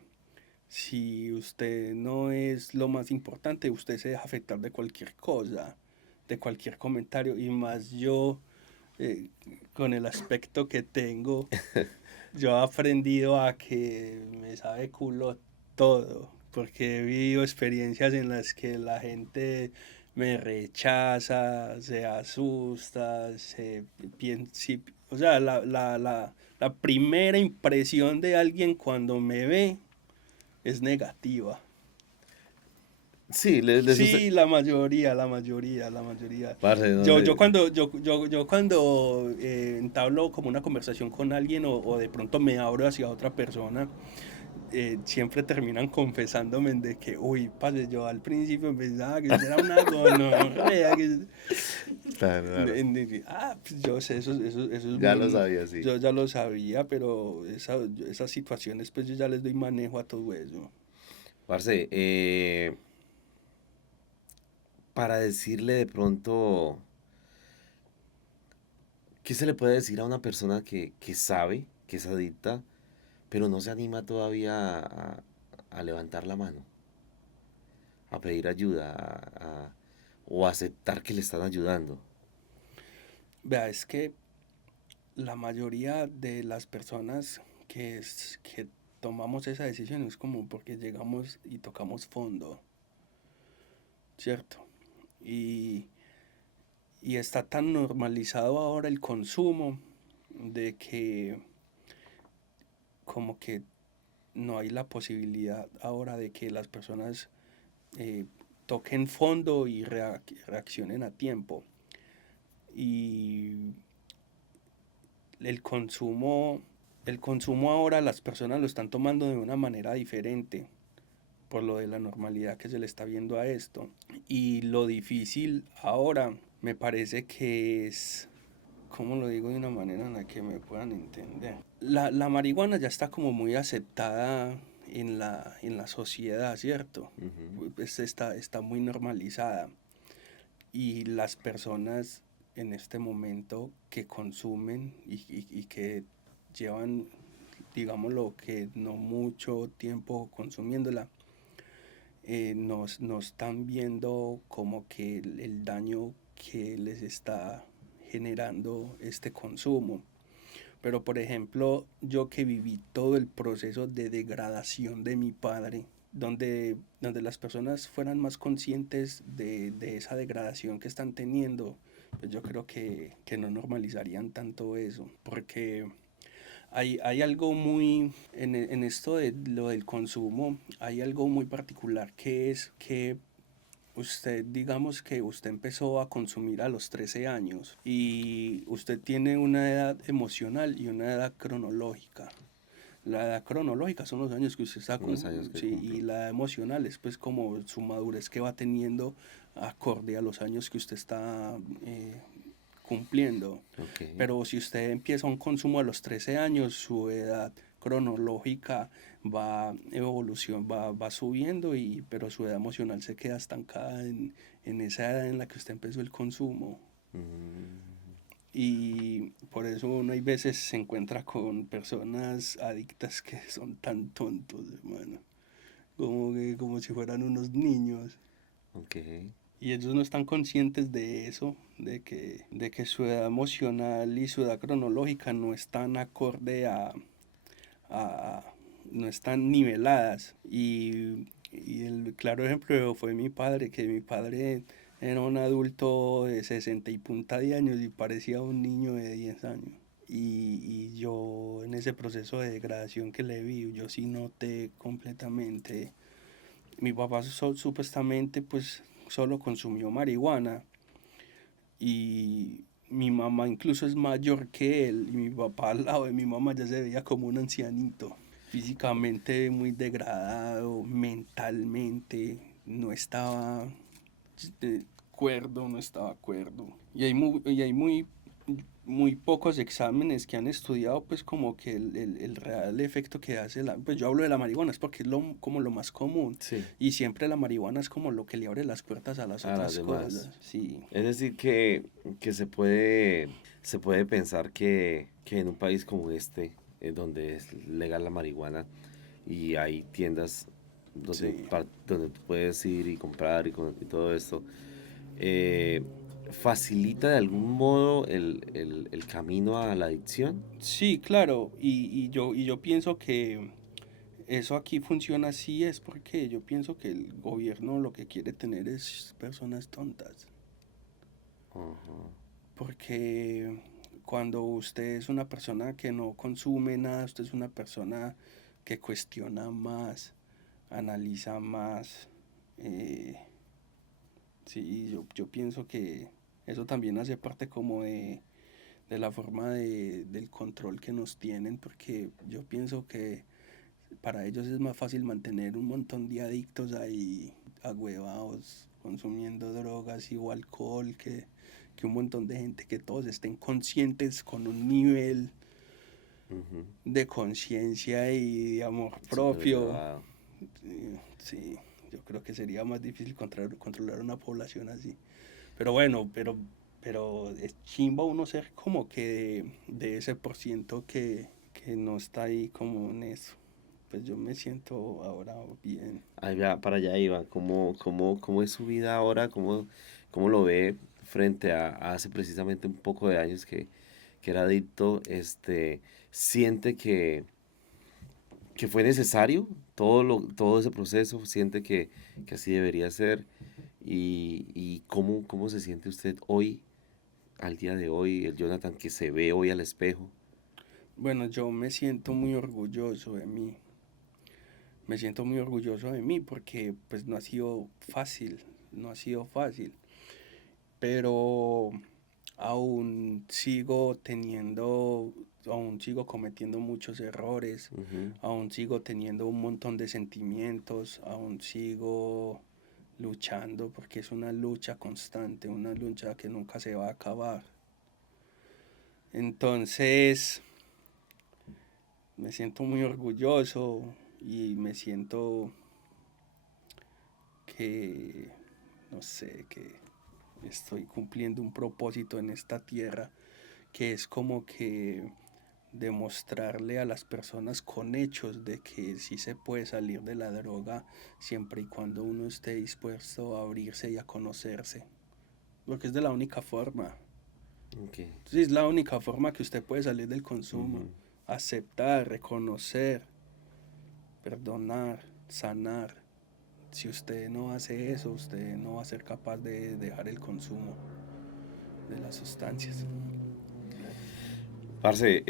si usted no es lo más importante, usted se deja afectar de cualquier cosa, de cualquier comentario, y más yo, eh, con el aspecto que tengo, yo he aprendido a que me sabe culo todo, porque he vivido experiencias en las que la gente me rechaza, se asusta, o sea, la primera impresión de alguien cuando me ve es negativa. Sí, le sucede. Sí, la mayoría. Parce, no Yo le- cuando entablo como una conversación con alguien, o de pronto me abro hacia otra persona, siempre terminan confesándome de que, uy, parce, yo al principio pensaba que usted era una gonorrea. Claro, claro. Pues yo sé, eso es Ya lo muy, sabía, sí. yo ya lo sabía, pero esas situaciones, pues yo ya les doy manejo a todo eso. Parce, para decirle de pronto, ¿qué se le puede decir a una persona que sabe que es adicta, pero no se anima todavía a levantar la mano, a pedir ayuda, o a aceptar que le están ayudando? Vea, es que la mayoría de las personas que tomamos esa decisión es como porque llegamos y tocamos fondo, ¿cierto? Y, Y está tan normalizado ahora el consumo de que como que no hay la posibilidad ahora de que las personas eh, toquen fondo y reaccionen a tiempo. Y el consumo, el consumo ahora las personas lo están tomando de una manera diferente por lo de la normalidad que se le está viendo a esto. Y lo difícil ahora me parece que es, ¿cómo lo digo de una manera en la que me puedan entender? La marihuana ya está como muy aceptada en la sociedad, ¿cierto? Ujú. Pues está muy normalizada. Y las personas en este momento que consumen y que llevan, digámoslo, que no mucho tiempo consumiéndola, no están viendo como que el daño que les está generando este consumo. Pero por ejemplo, yo que viví todo el proceso de degradación de mi padre, donde las personas fueran más conscientes de esa degradación que están teniendo, pues yo creo que no normalizarían tanto eso, porque hay algo muy, en esto de lo del consumo, hay algo muy particular que es que usted, digamos que usted empezó a consumir a los 13 años y usted tiene una edad emocional y una edad cronológica. La edad cronológica son los años que usted está Unos años que sí, y cumplo. la edad emocional es pues como su madurez que va teniendo acorde a los años que usted está cumpliendo. Ok. Pero si usted empieza un consumo a los 13 años, su edad cronológica va subiendo, pero su edad emocional se queda estancada en esa edad en la que usted empezó el consumo. Mm, Y por eso uno hay veces se encuentra con personas adictas que son tan tontos, hermano. Como si fueran unos niños. ok. Y ellos no están conscientes de eso, de que su edad emocional y su edad cronológica no están acorde a- no están niveladas. Y el claro ejemplo fue mi padre, que mi padre era un adulto de 60 y punta de años y parecía un niño de 10 años. Y yo en ese proceso de degradación que le vi, yo sí noté completamente. Mi papá supuestamente pues solo consumió marihuana y mi mamá incluso es mayor que él y mi papá al lado de mi mamá ya se veía como un ancianito, físicamente muy degradado, mentalmente no estaba eh, cuerdo, no estaba cuerdo. Y hay muy pocos exámenes que han estudiado pues como que el real efecto que hace pues yo hablo de la marihuana es porque es como lo más común Sí, y siempre la marihuana es como lo que le abre las puertas a las a las otras demás. cosas, sí. Es decir, que se puede pensar que en un país como este, donde es legal la marihuana y hay tiendas Sí, donde tú puedes ir y comprar y todo esto, eh, ¿facilita de algún modo el camino a la adicción? sí, claro, y yo pienso que eso aquí funciona así es porque yo pienso que el gobierno lo que quiere tener es personas tontas. Ajá. Porque cuando usted es una persona que no consume nada, usted es una persona que cuestiona más, analiza más. eh, sí, yo pienso que eso también hace parte como de la forma del control que nos tienen, porque yo pienso que para ellos es más fácil mantener un montón de adictos ahí agüevados, consumiendo drogas o alcohol, que un montón de gente que todos estén conscientes con un nivel Ujú. de conciencia y de amor Súper propio. elevado. Sí, yo creo que sería más difícil controlar una población así. Pero bueno, pero es chimba uno ser como que de ese por ciento que no está ahí como en eso. Pues yo me siento ahora bien. Ahí va, para allá iba. ¿Cómo es su vida ahora? ¿Cómo lo ve frente a hace precisamente un poco de años que era adicto? ¿Siente que fue necesario todo ese proceso? ¿Siente que así debería ser? ¿Y cómo se siente usted hoy al día de hoy, el Jonathan que se ve hoy al espejo? Bueno, yo me siento muy orgulloso de mí. Me siento muy orgulloso de mí porque pues no ha sido fácil, no ha sido fácil. Pero aún sigo cometiendo muchos errores, Ujú. aún sigo teniendo un montón de sentimientos, aún sigo luchando porque es una lucha constante, una lucha que nunca se va a acabar. Entonces, me siento muy orgulloso y me siento que, no sé, que estoy cumpliendo un propósito en esta tierra, que es como que demostrarle a las personas con hechos de que sí se puede salir de la droga siempre y cuando uno esté dispuesto a abrirse y a conocerse, porque es de la única forma. Ok. Sí, es la única forma que usted puede salir del consumo, Ujú. aceptar, reconocer, perdonar, sanar. Si usted no hace eso, usted no va a ser capaz de dejar el consumo de las sustancias. Parce,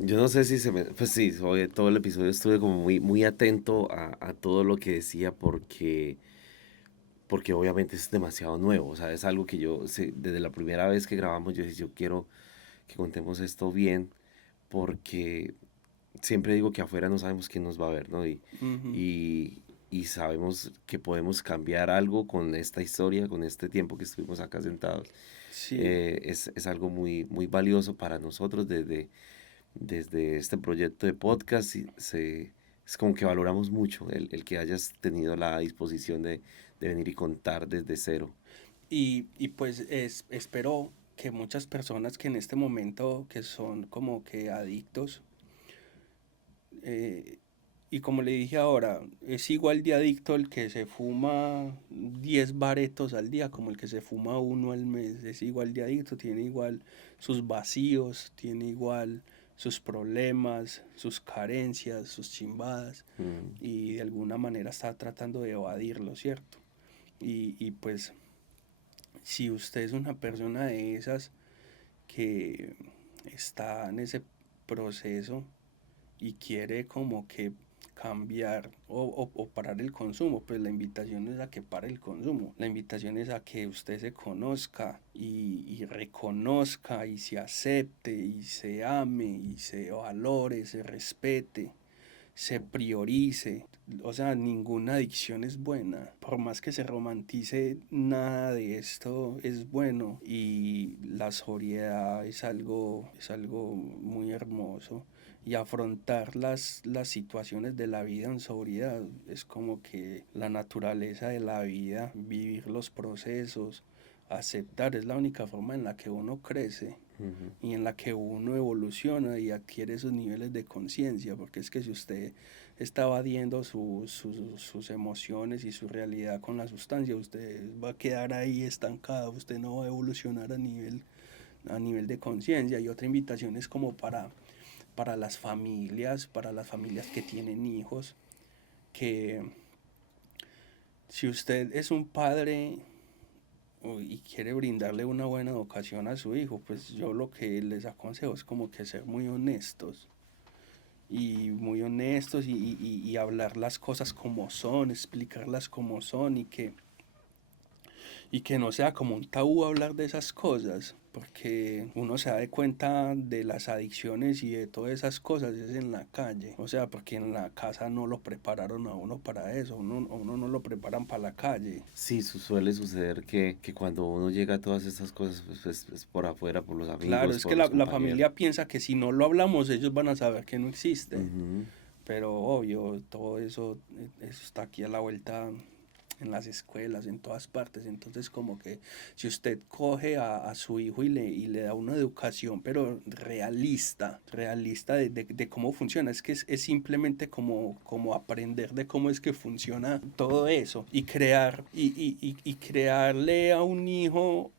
yo no sé si se me... Pues sí, todo el episodio estuve como muy atento a todo lo que decía porque obviamente es demasiado nuevo, o sea, es algo que yo, desde la primera vez que grabamos, yo dije, yo quiero que contemos esto bien, porque siempre digo que afuera no sabemos quién nos va a ver, ¿no? Ujú. Y sabemos que podemos cambiar algo con esta historia, con este tiempo que estuvimos acá sentados. Sí, Es algo muy valioso para nosotros desde este proyecto de podcast. Es como que valoramos mucho el que hayas tenido la disposición de venir y contar desde cero. y pues espero que muchas personas que en este momento que son como que adictos, eh, y como le dije ahora, es igual de adicto el que se fuma 10 baretos al día como el que se fuma uno al mes. Es igual de adicto, tiene igual sus vacíos, tiene igual sus problemas, sus carencias, sus chimbadas, Mm. y de alguna manera está tratando de evadirlo, ¿cierto? Y pues si usted es una persona de esas que está en ese proceso y quiere como que cambiar o parar el consumo, pues la invitación es a que pare el consumo. La invitación es a que usted se conozca y reconozca y se acepte y se ame y se valore, se respete, se priorice. O sea, ninguna adicción es buena. Por más que se romantice, nada de esto es bueno. Y la sobriedad es algo muy hermoso. Y afrontar las situaciones de la vida en sobriedad es como que la naturaleza de la vida, vivir los procesos, aceptar, es la única forma en la que uno crece Ujú. y en la que uno evoluciona y adquiere esos niveles de conciencia, porque es que si usted está evadiendo sus emociones y su realidad con la sustancia, usted va a quedar ahí estancado, usted no va a evolucionar a nivel de conciencia. Y otra invitación es como para para las familias que tienen hijos, que si usted es un padre y quiere brindarle una buena educación a su hijo, pues yo lo que les aconsejo es como que ser muy honestos y hablar las cosas como son, explicarlas como son y que no sea como un tabú hablar de esas cosas, porque uno se da cuenta de las adicciones y de todas esas cosas es en la calle, o sea, porque en la casa no lo prepararon a uno para eso, a uno no lo preparan para la calle. Sí, suele suceder que cuando uno llega a todas estas cosas, pues es por afuera, por los Claro, amigos, es que por los la compañeros. familia piensa que si no lo hablamos ellos van a saber que no existe, Ujú. pero obvio, todo eso está aquí a la vuelta en las escuelas, en todas partes. Entonces, como que si usted coge a su hijo y le da una educación, pero realista de cómo funciona, es que es simplemente como aprender de cómo es que funciona todo eso y y crearle a un hijo,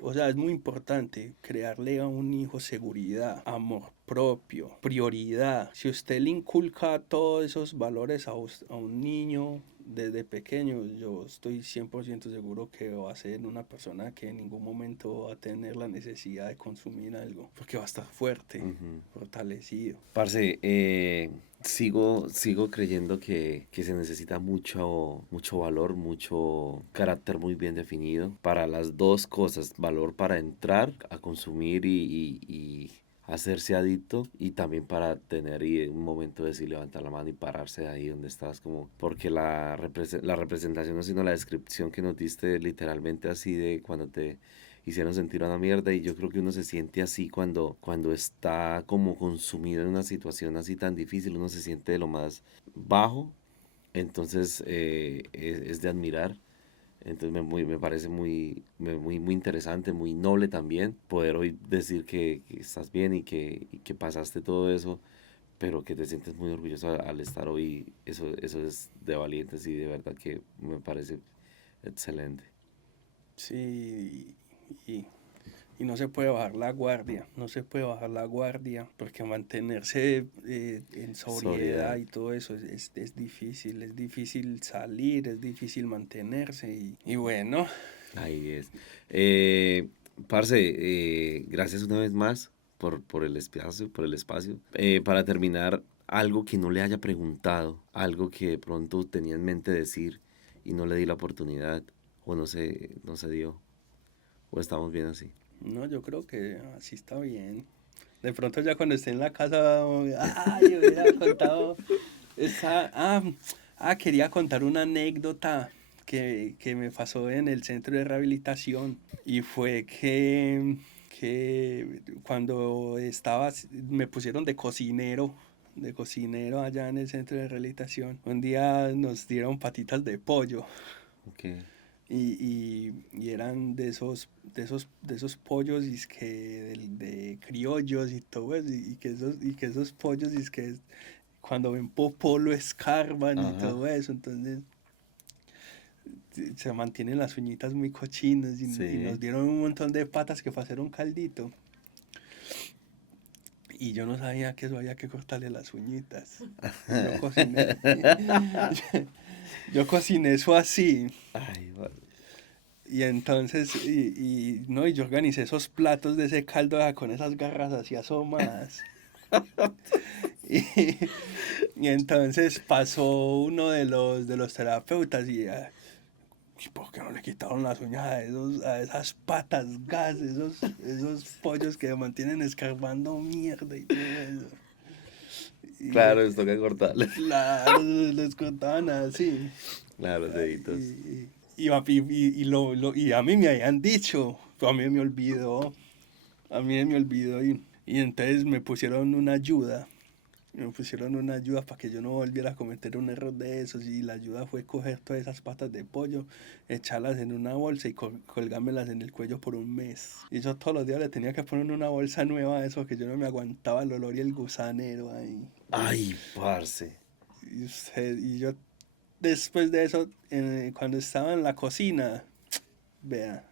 o sea, es muy importante crearle a un hijo seguridad, amor propio, prioridad. Si usted le inculca todos esos valores a un niño desde pequeño, yo estoy 100% seguro que va a ser una persona que en ningún momento va a tener la necesidad de consumir algo, porque va a estar fuerte, Ujú. fortalecido. Parce, sigo creyendo que se necesita mucho valor, mucho carácter muy bien definido para las dos cosas, valor para entrar a consumir y hacerse adicto y también para tener un momento de sí levantar la mano y pararse de ahí donde estás, como porque la representación, no sino la descripción que nos diste literalmente así de cuando te hicieron sentir una mierda y yo creo que uno se siente así cuando está como consumido en una situación así tan difícil, uno se siente de lo más bajo, entonces es de admirar. Entonces me parece muy interesante, muy noble también poder hoy decir que estás bien y que pasaste todo eso, pero que te sientes muy orgulloso al estar hoy. Eso es de valientes y de verdad que me parece excelente. Sí, y, y no se puede bajar la guardia, no se puede bajar la guardia, porque mantenerse en sobriedad Sobriedad. y todo eso es difícil salir, es difícil mantenerse y bueno, Ahí es. Parce, gracias una vez más por el espacio. Para terminar, algo que no le haya preguntado, algo que de pronto tenía en mente decir y no le di la oportunidad, o no se dio, o estamos bien así. no, yo creo que así está bien. De pronto ya cuando esté en la casa, ay, hubiera contado quería contar una anécdota que me pasó en el centro de rehabilitación y fue que cuando me pusieron de cocinero allá en el centro de rehabilitación, un día nos dieron patitas de pollo Ok. y eran de esos pollos de criollos y todo eso, y que esos pollos cuando ven popó lo escarban y Ajá. todo eso, entonces se mantienen las uñitas muy cochinas y nos Sí. dieron un montón de patas que fue a hacer un caldito. Y yo no sabía que eso había que cortarle las uñitas. Y yo cociné, yo cociné eso así. Ay, Y entonces, no, y yo organicé esos platos de ese caldo con esas garras así asomadas. Y, y entonces pasó uno de los terapeutas ¿y por qué no le quitaron las uñas a esas patas gas, esos pollos que mantienen escarbando mierda y todo eso? Y claro, esto que cortarle. claro, les contaban así. Claro, los deditos. Y a mí me habían dicho, pero a mí me olvidó y entonces me pusieron una ayuda para que yo no volviera a cometer un error de esos y la ayuda fue coger todas esas patas de pollo, echarlas en una bolsa y colgármelas en el cuello por un mes. Y yo todos los días le tenía que poner una bolsa nueva a eso que yo no me aguantaba el olor y el gusanero ahí. Ay, parce. Y yo después de eso, cuando estaba en la cocina, vea.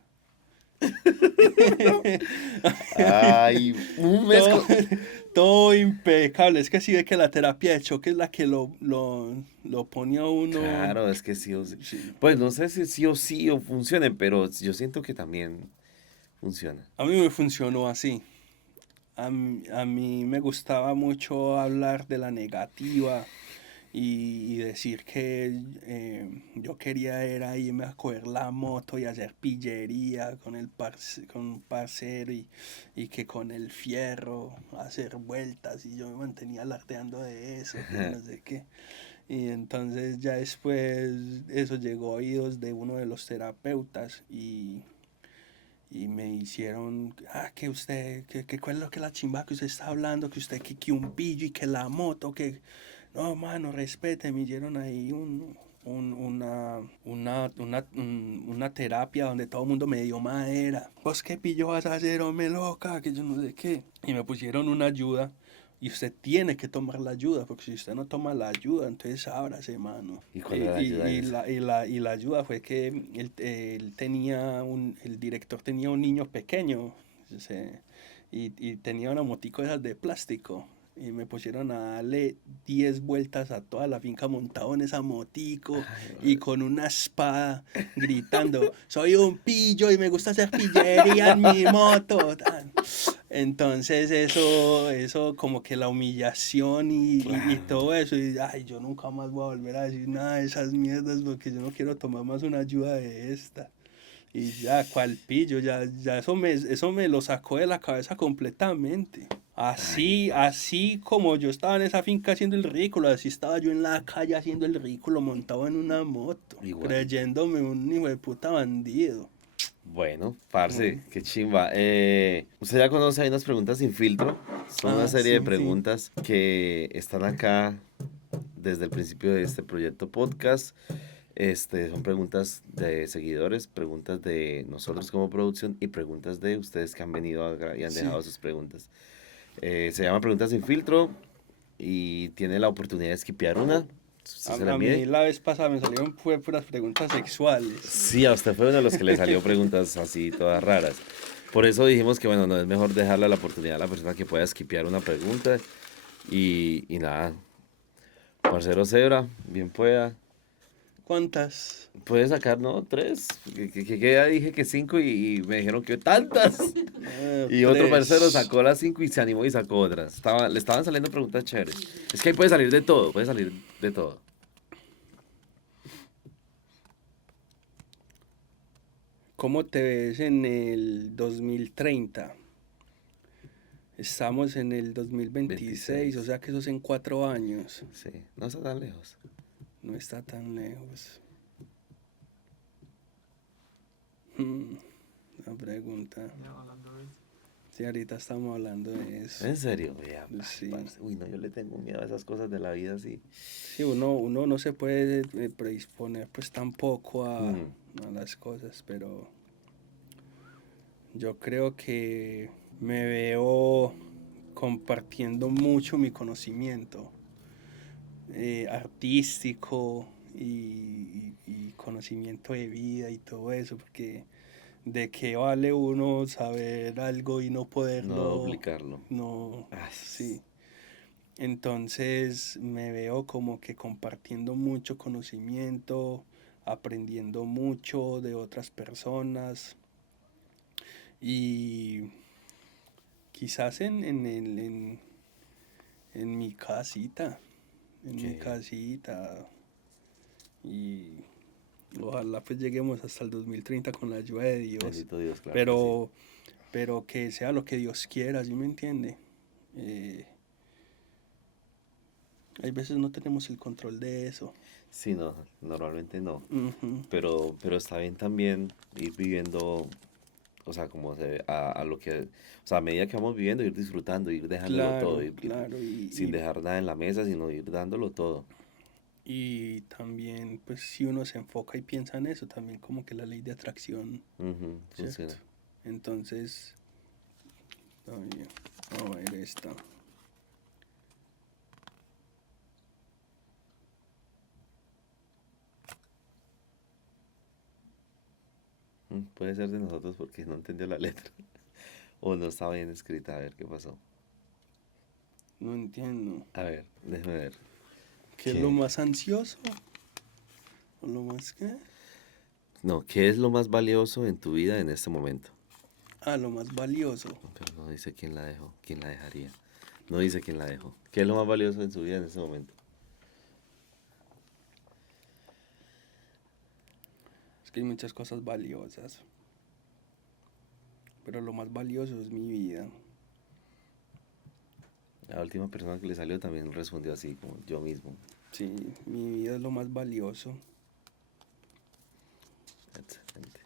Ay, un mes todo, con... todo impecable. Es que si ve que la terapia de choque es la que lo pone a uno. Claro, es que sí o sí. Sí. Pues no sé si sí o sí o funcione, pero yo siento que también funciona. A mí me funcionó así. A mí me gustaba mucho hablar de la negativa y decir que yo quería era irme a coger la moto y hacer pillería con un parcero y que con el fierro hacer vueltas y yo me mantenía alardeando de eso, que no sé qué. Y entonces ya después eso llegó a oídos de uno de los terapeutas y me hicieron, ¿cuál es lo que la chimba que usted está hablando? Que usted, que un pillo y que la moto, que, no, mano, respete, me dieron ahí una terapia donde todo el mundo me dio madera. ¿Vos qué pillo vas a hacer, hombre loca? Que yo no sé qué. Y me pusieron una ayuda. Y usted tiene que tomar la ayuda, porque si usted no toma la ayuda, entonces ábrase, mano. ¿Y cuál era la ayuda de esa? Y la ayuda fue que el director tenía un niño pequeño, y tenía una motico de esas de plástico. y me pusieron a darle 10 vueltas a toda la finca montado en esa motico y con una espada gritando, soy un pillo y me gusta hacer pillería en mi moto. Tan. Entonces eso como que la humillación y Claro. todo eso, y ay, yo nunca más voy a volver a decir nada de esas mierdas porque yo no quiero tomar más una ayuda de esta. Y ya, cual pillo, ya eso me lo sacó de la cabeza completamente. Ay, Así como yo estaba en esa finca haciendo el ridículo, así estaba yo en la calle haciendo el ridículo montado en una moto, igualito. creyéndome un hijo de puta bandido. Bueno, parce, Mm. qué chimba. Usted ya conoce, hay unas preguntas sin filtro. Son una Ah, serie de sí, sí. preguntas que están acá desde el principio de este proyecto podcast. Son preguntas de seguidores, preguntas de nosotros como producción y preguntas de ustedes que han venido acá y han Sí. dejado sus preguntas. Se llama Preguntas sin filtro y tiene la oportunidad de esquipear una. ¿Usted se la A mí mide? la vez pasada me salieron fue puras preguntas sexuales. Sí, a usted fue uno de los que le salió preguntas así todas raras. Por eso dijimos que bueno, no es mejor dejarle la oportunidad a la persona que pueda esquipear una pregunta y nada. Parcero Zebra, bien pueda. ¿Cuántas? Puede sacar, ¿no? Tres. Que ya dije que cinco y me dijeron que tantas. Y otro parcero Tres. sacó las cinco y se animó y sacó otras. Le estaban saliendo preguntas chéveres. Es que ahí puede salir de todo, puede salir de todo. ¿Cómo te ves en el 2030? Estamos en el 2026, o 26. sea que eso es en 4 años. Sí, no está tan lejos. No está tan lejos. Una pregunta. Sí, ahorita estamos hablando de eso. En serio, vea, Sí. parce. Uy, no, yo le tengo miedo a esas cosas de la vida así. Sí, uno no se puede predisponer pues tampoco Mm, a las cosas, pero yo creo que me veo compartiendo mucho mi conocimiento artístico y conocimiento de vida y todo eso, porque de qué vale uno saber algo y no no poderlo, aplicarlo. no, Ay, sí. Entonces me veo como que compartiendo mucho conocimiento, aprendiendo mucho de otras personas y quizás en mi casita, que y ojalá pues lleguemos hasta el 2030 con la ayuda de Dios, bendito Dios, claro que sí. pero, pero que sea lo que Dios quiera, ¿sí me entiende? Eh, Hay veces no tenemos el control de eso. Sí, no, normalmente no. Ujú. Pero está bien también ir viviendo, o sea, como se ve, a lo que, o sea, a medida que vamos viviendo, ir disfrutando, ir dejándolo todo, Claro, claro, sin dejar nada en la mesa, sino ir dándolo todo. y también, pues si uno se enfoca y piensa en eso, también como que la ley de atracción, Ujú, ¿cierto? funciona. Entonces, oye, vamos a ver esto. Puede ser de nosotros porque no entendió la letra. O no estaba bien escrita. A ver, ¿qué pasó? No entiendo. A ver, déjame ver. ¿Qué es lo ¿Qué? más ansioso? ¿O lo más qué? No, ¿qué es lo más valioso en tu vida en este momento? Ah, lo más valioso. Pero no dice quién la dejó, quién la dejaría. No dice quién la dejó. ¿Qué es lo más valioso en su vida en este momento? Es que hay muchas cosas valiosas. Pero lo más valioso es mi vida. La última persona que le salió también respondió así, como yo mismo. Sí, mi vida es lo más valioso. Excelente.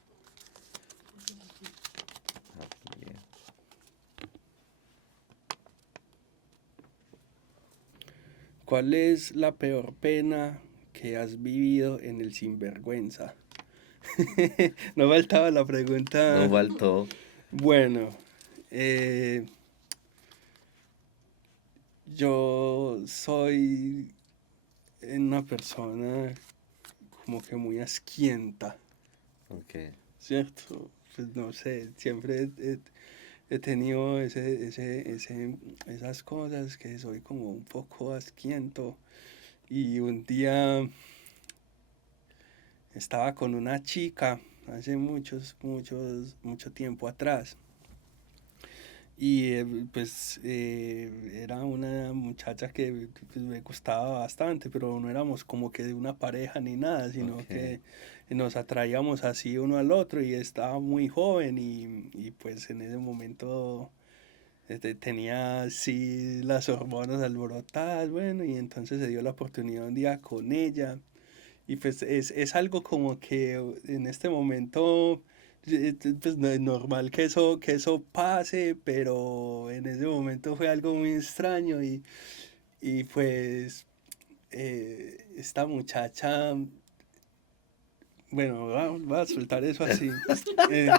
Aquí, bien. ¿Cuál es la peor pena que has vivido en el sinvergüenza? No faltaba la No pregunta. faltó. Bueno, eh, yo soy una persona como que muy asquienta, Ok. ¿cierto? Pues no sé, siempre he tenido esas cosas que soy como un poco asquiento. Y un día estaba con una chica hace mucho tiempo atrás. Y pues era una muchacha que pues, me gustaba bastante, pero no éramos como que de una pareja ni nada, sino Ok. que nos atraíamos así uno al otro y estaba muy joven y pues en ese momento tenía así las hormonas alborotadas, bueno, y entonces se dio la oportunidad un día con ella. Y pues es algo como que en este momento pues no es normal que eso pase, pero en ese momento fue algo muy extraño y pues esta muchacha, bueno, voy a soltar eso así. eh,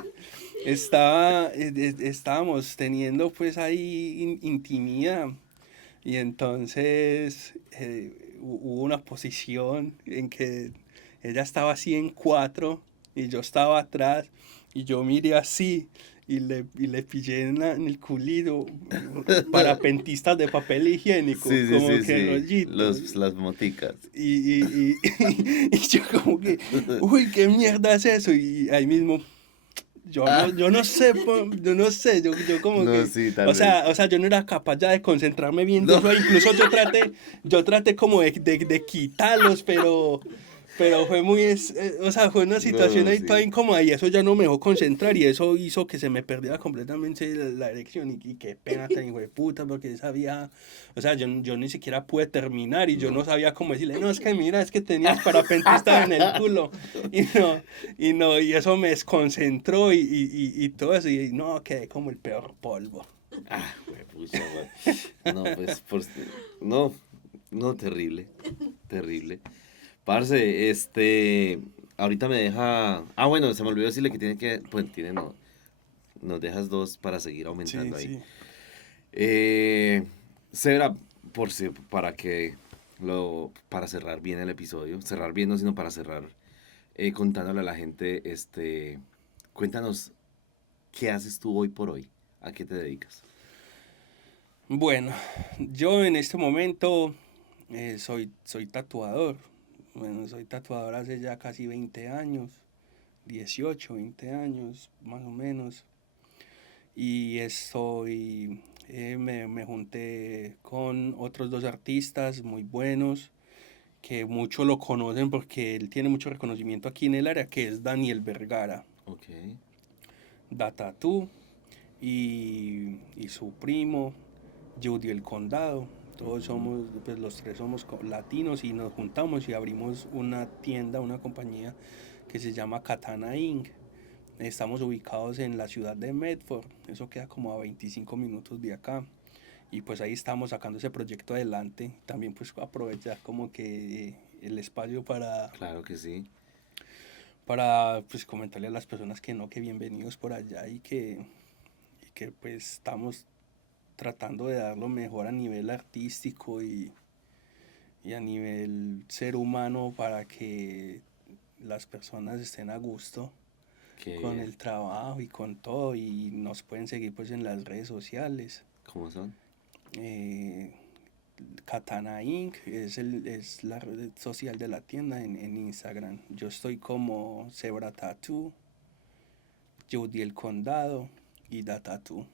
estábamos teniendo pues ahí intimidad y entonces hubo una posición en que ella estaba así en cuatro y yo estaba atrás y yo miré así y le pillé en el culito parapentistas de papel higiénico, Sí, sí, como sí, que sí. rollitos. Las moticas. Y yo como que, uy, ¿qué mierda es eso? Y ahí mismo Ah, yo no sé, yo no sé, yo como no, que, sí, tal vez. o sea, yo no era capaz ya de concentrarme viendo No. eso, incluso yo traté como de quitarlos, pero fue muy, o sea, fue una situación No, ahí toda sí. incómoda y eso ya no me dejó concentrar y eso hizo que se me perdiera completamente la erección y qué pena tan hijo de puta porque esa vieja, o sea, yo ni siquiera pude terminar y yo no No. sabía cómo decirle, no, es que mira, es que tenías parapentista en el culo y no, y eso me desconcentró y todo eso y no, quedé como el peor polvo. Ah, pucha, güey. No, pues, no, no, terrible, terrible. Parce, ahorita me deja, bueno, se me olvidó decirle que tiene que, pues, tiene, no, nos dejas dos para seguir Sí, aumentando ahí. sí. Eh, Sebra, para cerrar bien el episodio, cerrar bien no, sino para cerrar, contándole a la gente, cuéntanos, ¿qué haces tú hoy por hoy? ¿A qué te dedicas? Bueno, yo en este momento soy tatuador. Bueno, soy tatuador hace ya casi 20 años, 18 20 años más o menos. Y me junté con otros dos artistas muy buenos que muchos lo conocen porque él tiene mucho reconocimiento aquí en el área, que es Daniel Vergara, Ok, da Tattoo, y su primo, Judy el Condado. Todos ujú, somos, pues los tres somos latinos y nos juntamos y abrimos una tienda, una compañía que se llama Katana Inc. Estamos ubicados en la ciudad de Medford, eso queda como a 25 minutos de acá. Y pues ahí estamos sacando ese proyecto adelante. También pues aprovechar como que el espacio claro que sí. para pues comentarle a las personas que no, que bienvenidos por allá y que pues estamos tratando de dar lo mejor a nivel artístico y a nivel ser humano para que las personas estén a gusto Qué con bien. el trabajo y con todo y nos pueden seguir pues en las redes sociales. ¿Cómo son? Eh, Katana Inc. Es la red social de la tienda en Instagram. Yo estoy como Zebra Tattoo, Judy el Condado y Da Tattoo.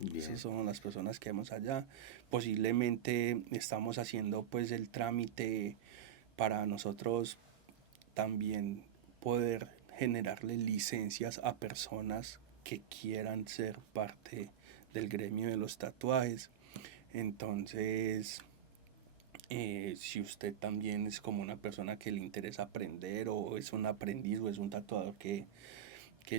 Esas Bien. son las personas que vemos allá. Posiblemente estamos haciendo pues el trámite para nosotros también poder generarle licencias a personas que quieran ser parte del gremio de los tatuajes. Entonces, si usted también es como una persona que le interesa aprender o es un aprendiz o es un tatuador que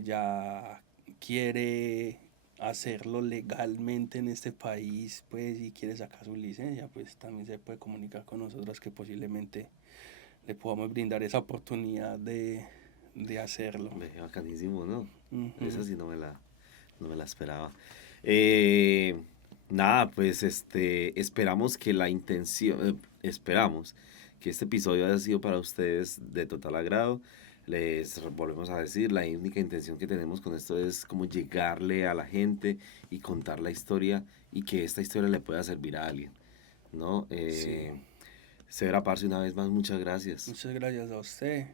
ya quiere hacerlo legalmente en este país, pues, y quiere sacar su licencia, pues también se puede comunicar con nosotros que posiblemente le podamos brindar esa oportunidad de hacerlo. Ve, bacanísimo, ¿no? Esa Ujú. sí no me la esperaba. Eh, Nada, pues esperamos que esperamos que este episodio haya sido para ustedes de total agrado. Les volvemos a decir, la única intención que tenemos con esto es como llegarle a la gente y contar la historia y que esta historia le pueda servir a alguien, ¿no? Sí, Severa Parce, una vez más, muchas gracias. muchas gracias a usted.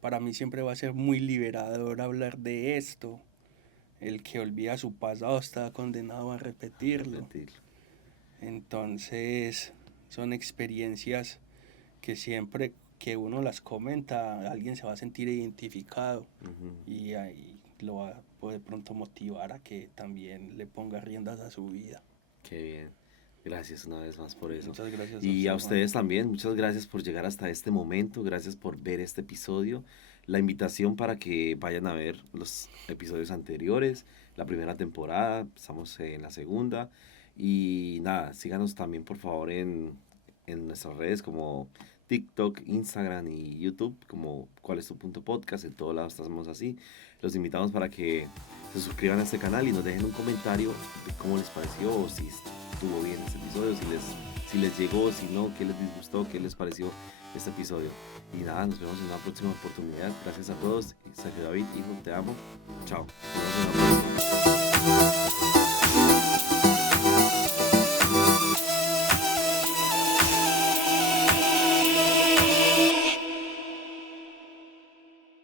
Para mí siempre va a ser muy liberador hablar de esto. El que olvida su pasado está condenado a repetirlo. Entonces, son experiencias que siempre que uno las comenta, alguien se va a sentir identificado Ujú. y ahí lo va a poder pronto motivar a que también le ponga riendas a su vida. Qué bien. Gracias una vez más por eso. Muchas gracias a Y usted, a Juan. ustedes también, muchas gracias por llegar hasta este momento, gracias por ver este episodio. La invitación para que vayan a ver los episodios anteriores, la primera temporada, estamos en la segunda. Y nada, síganos también por favor en nuestras redes como TikTok, Instagram y YouTube, como cuál es tu punto podcast, en todos lados estamos así. Los invitamos para que se suscriban a este canal y nos dejen un comentario de cómo les pareció o si estuvo bien este episodio, si les llegó, si no, qué les disgustó, qué les pareció este episodio. Y nada, nos vemos en una próxima oportunidad. Gracias a todos. Sergio David, hijo, te amo. Chao. Nos vemos en la próxima.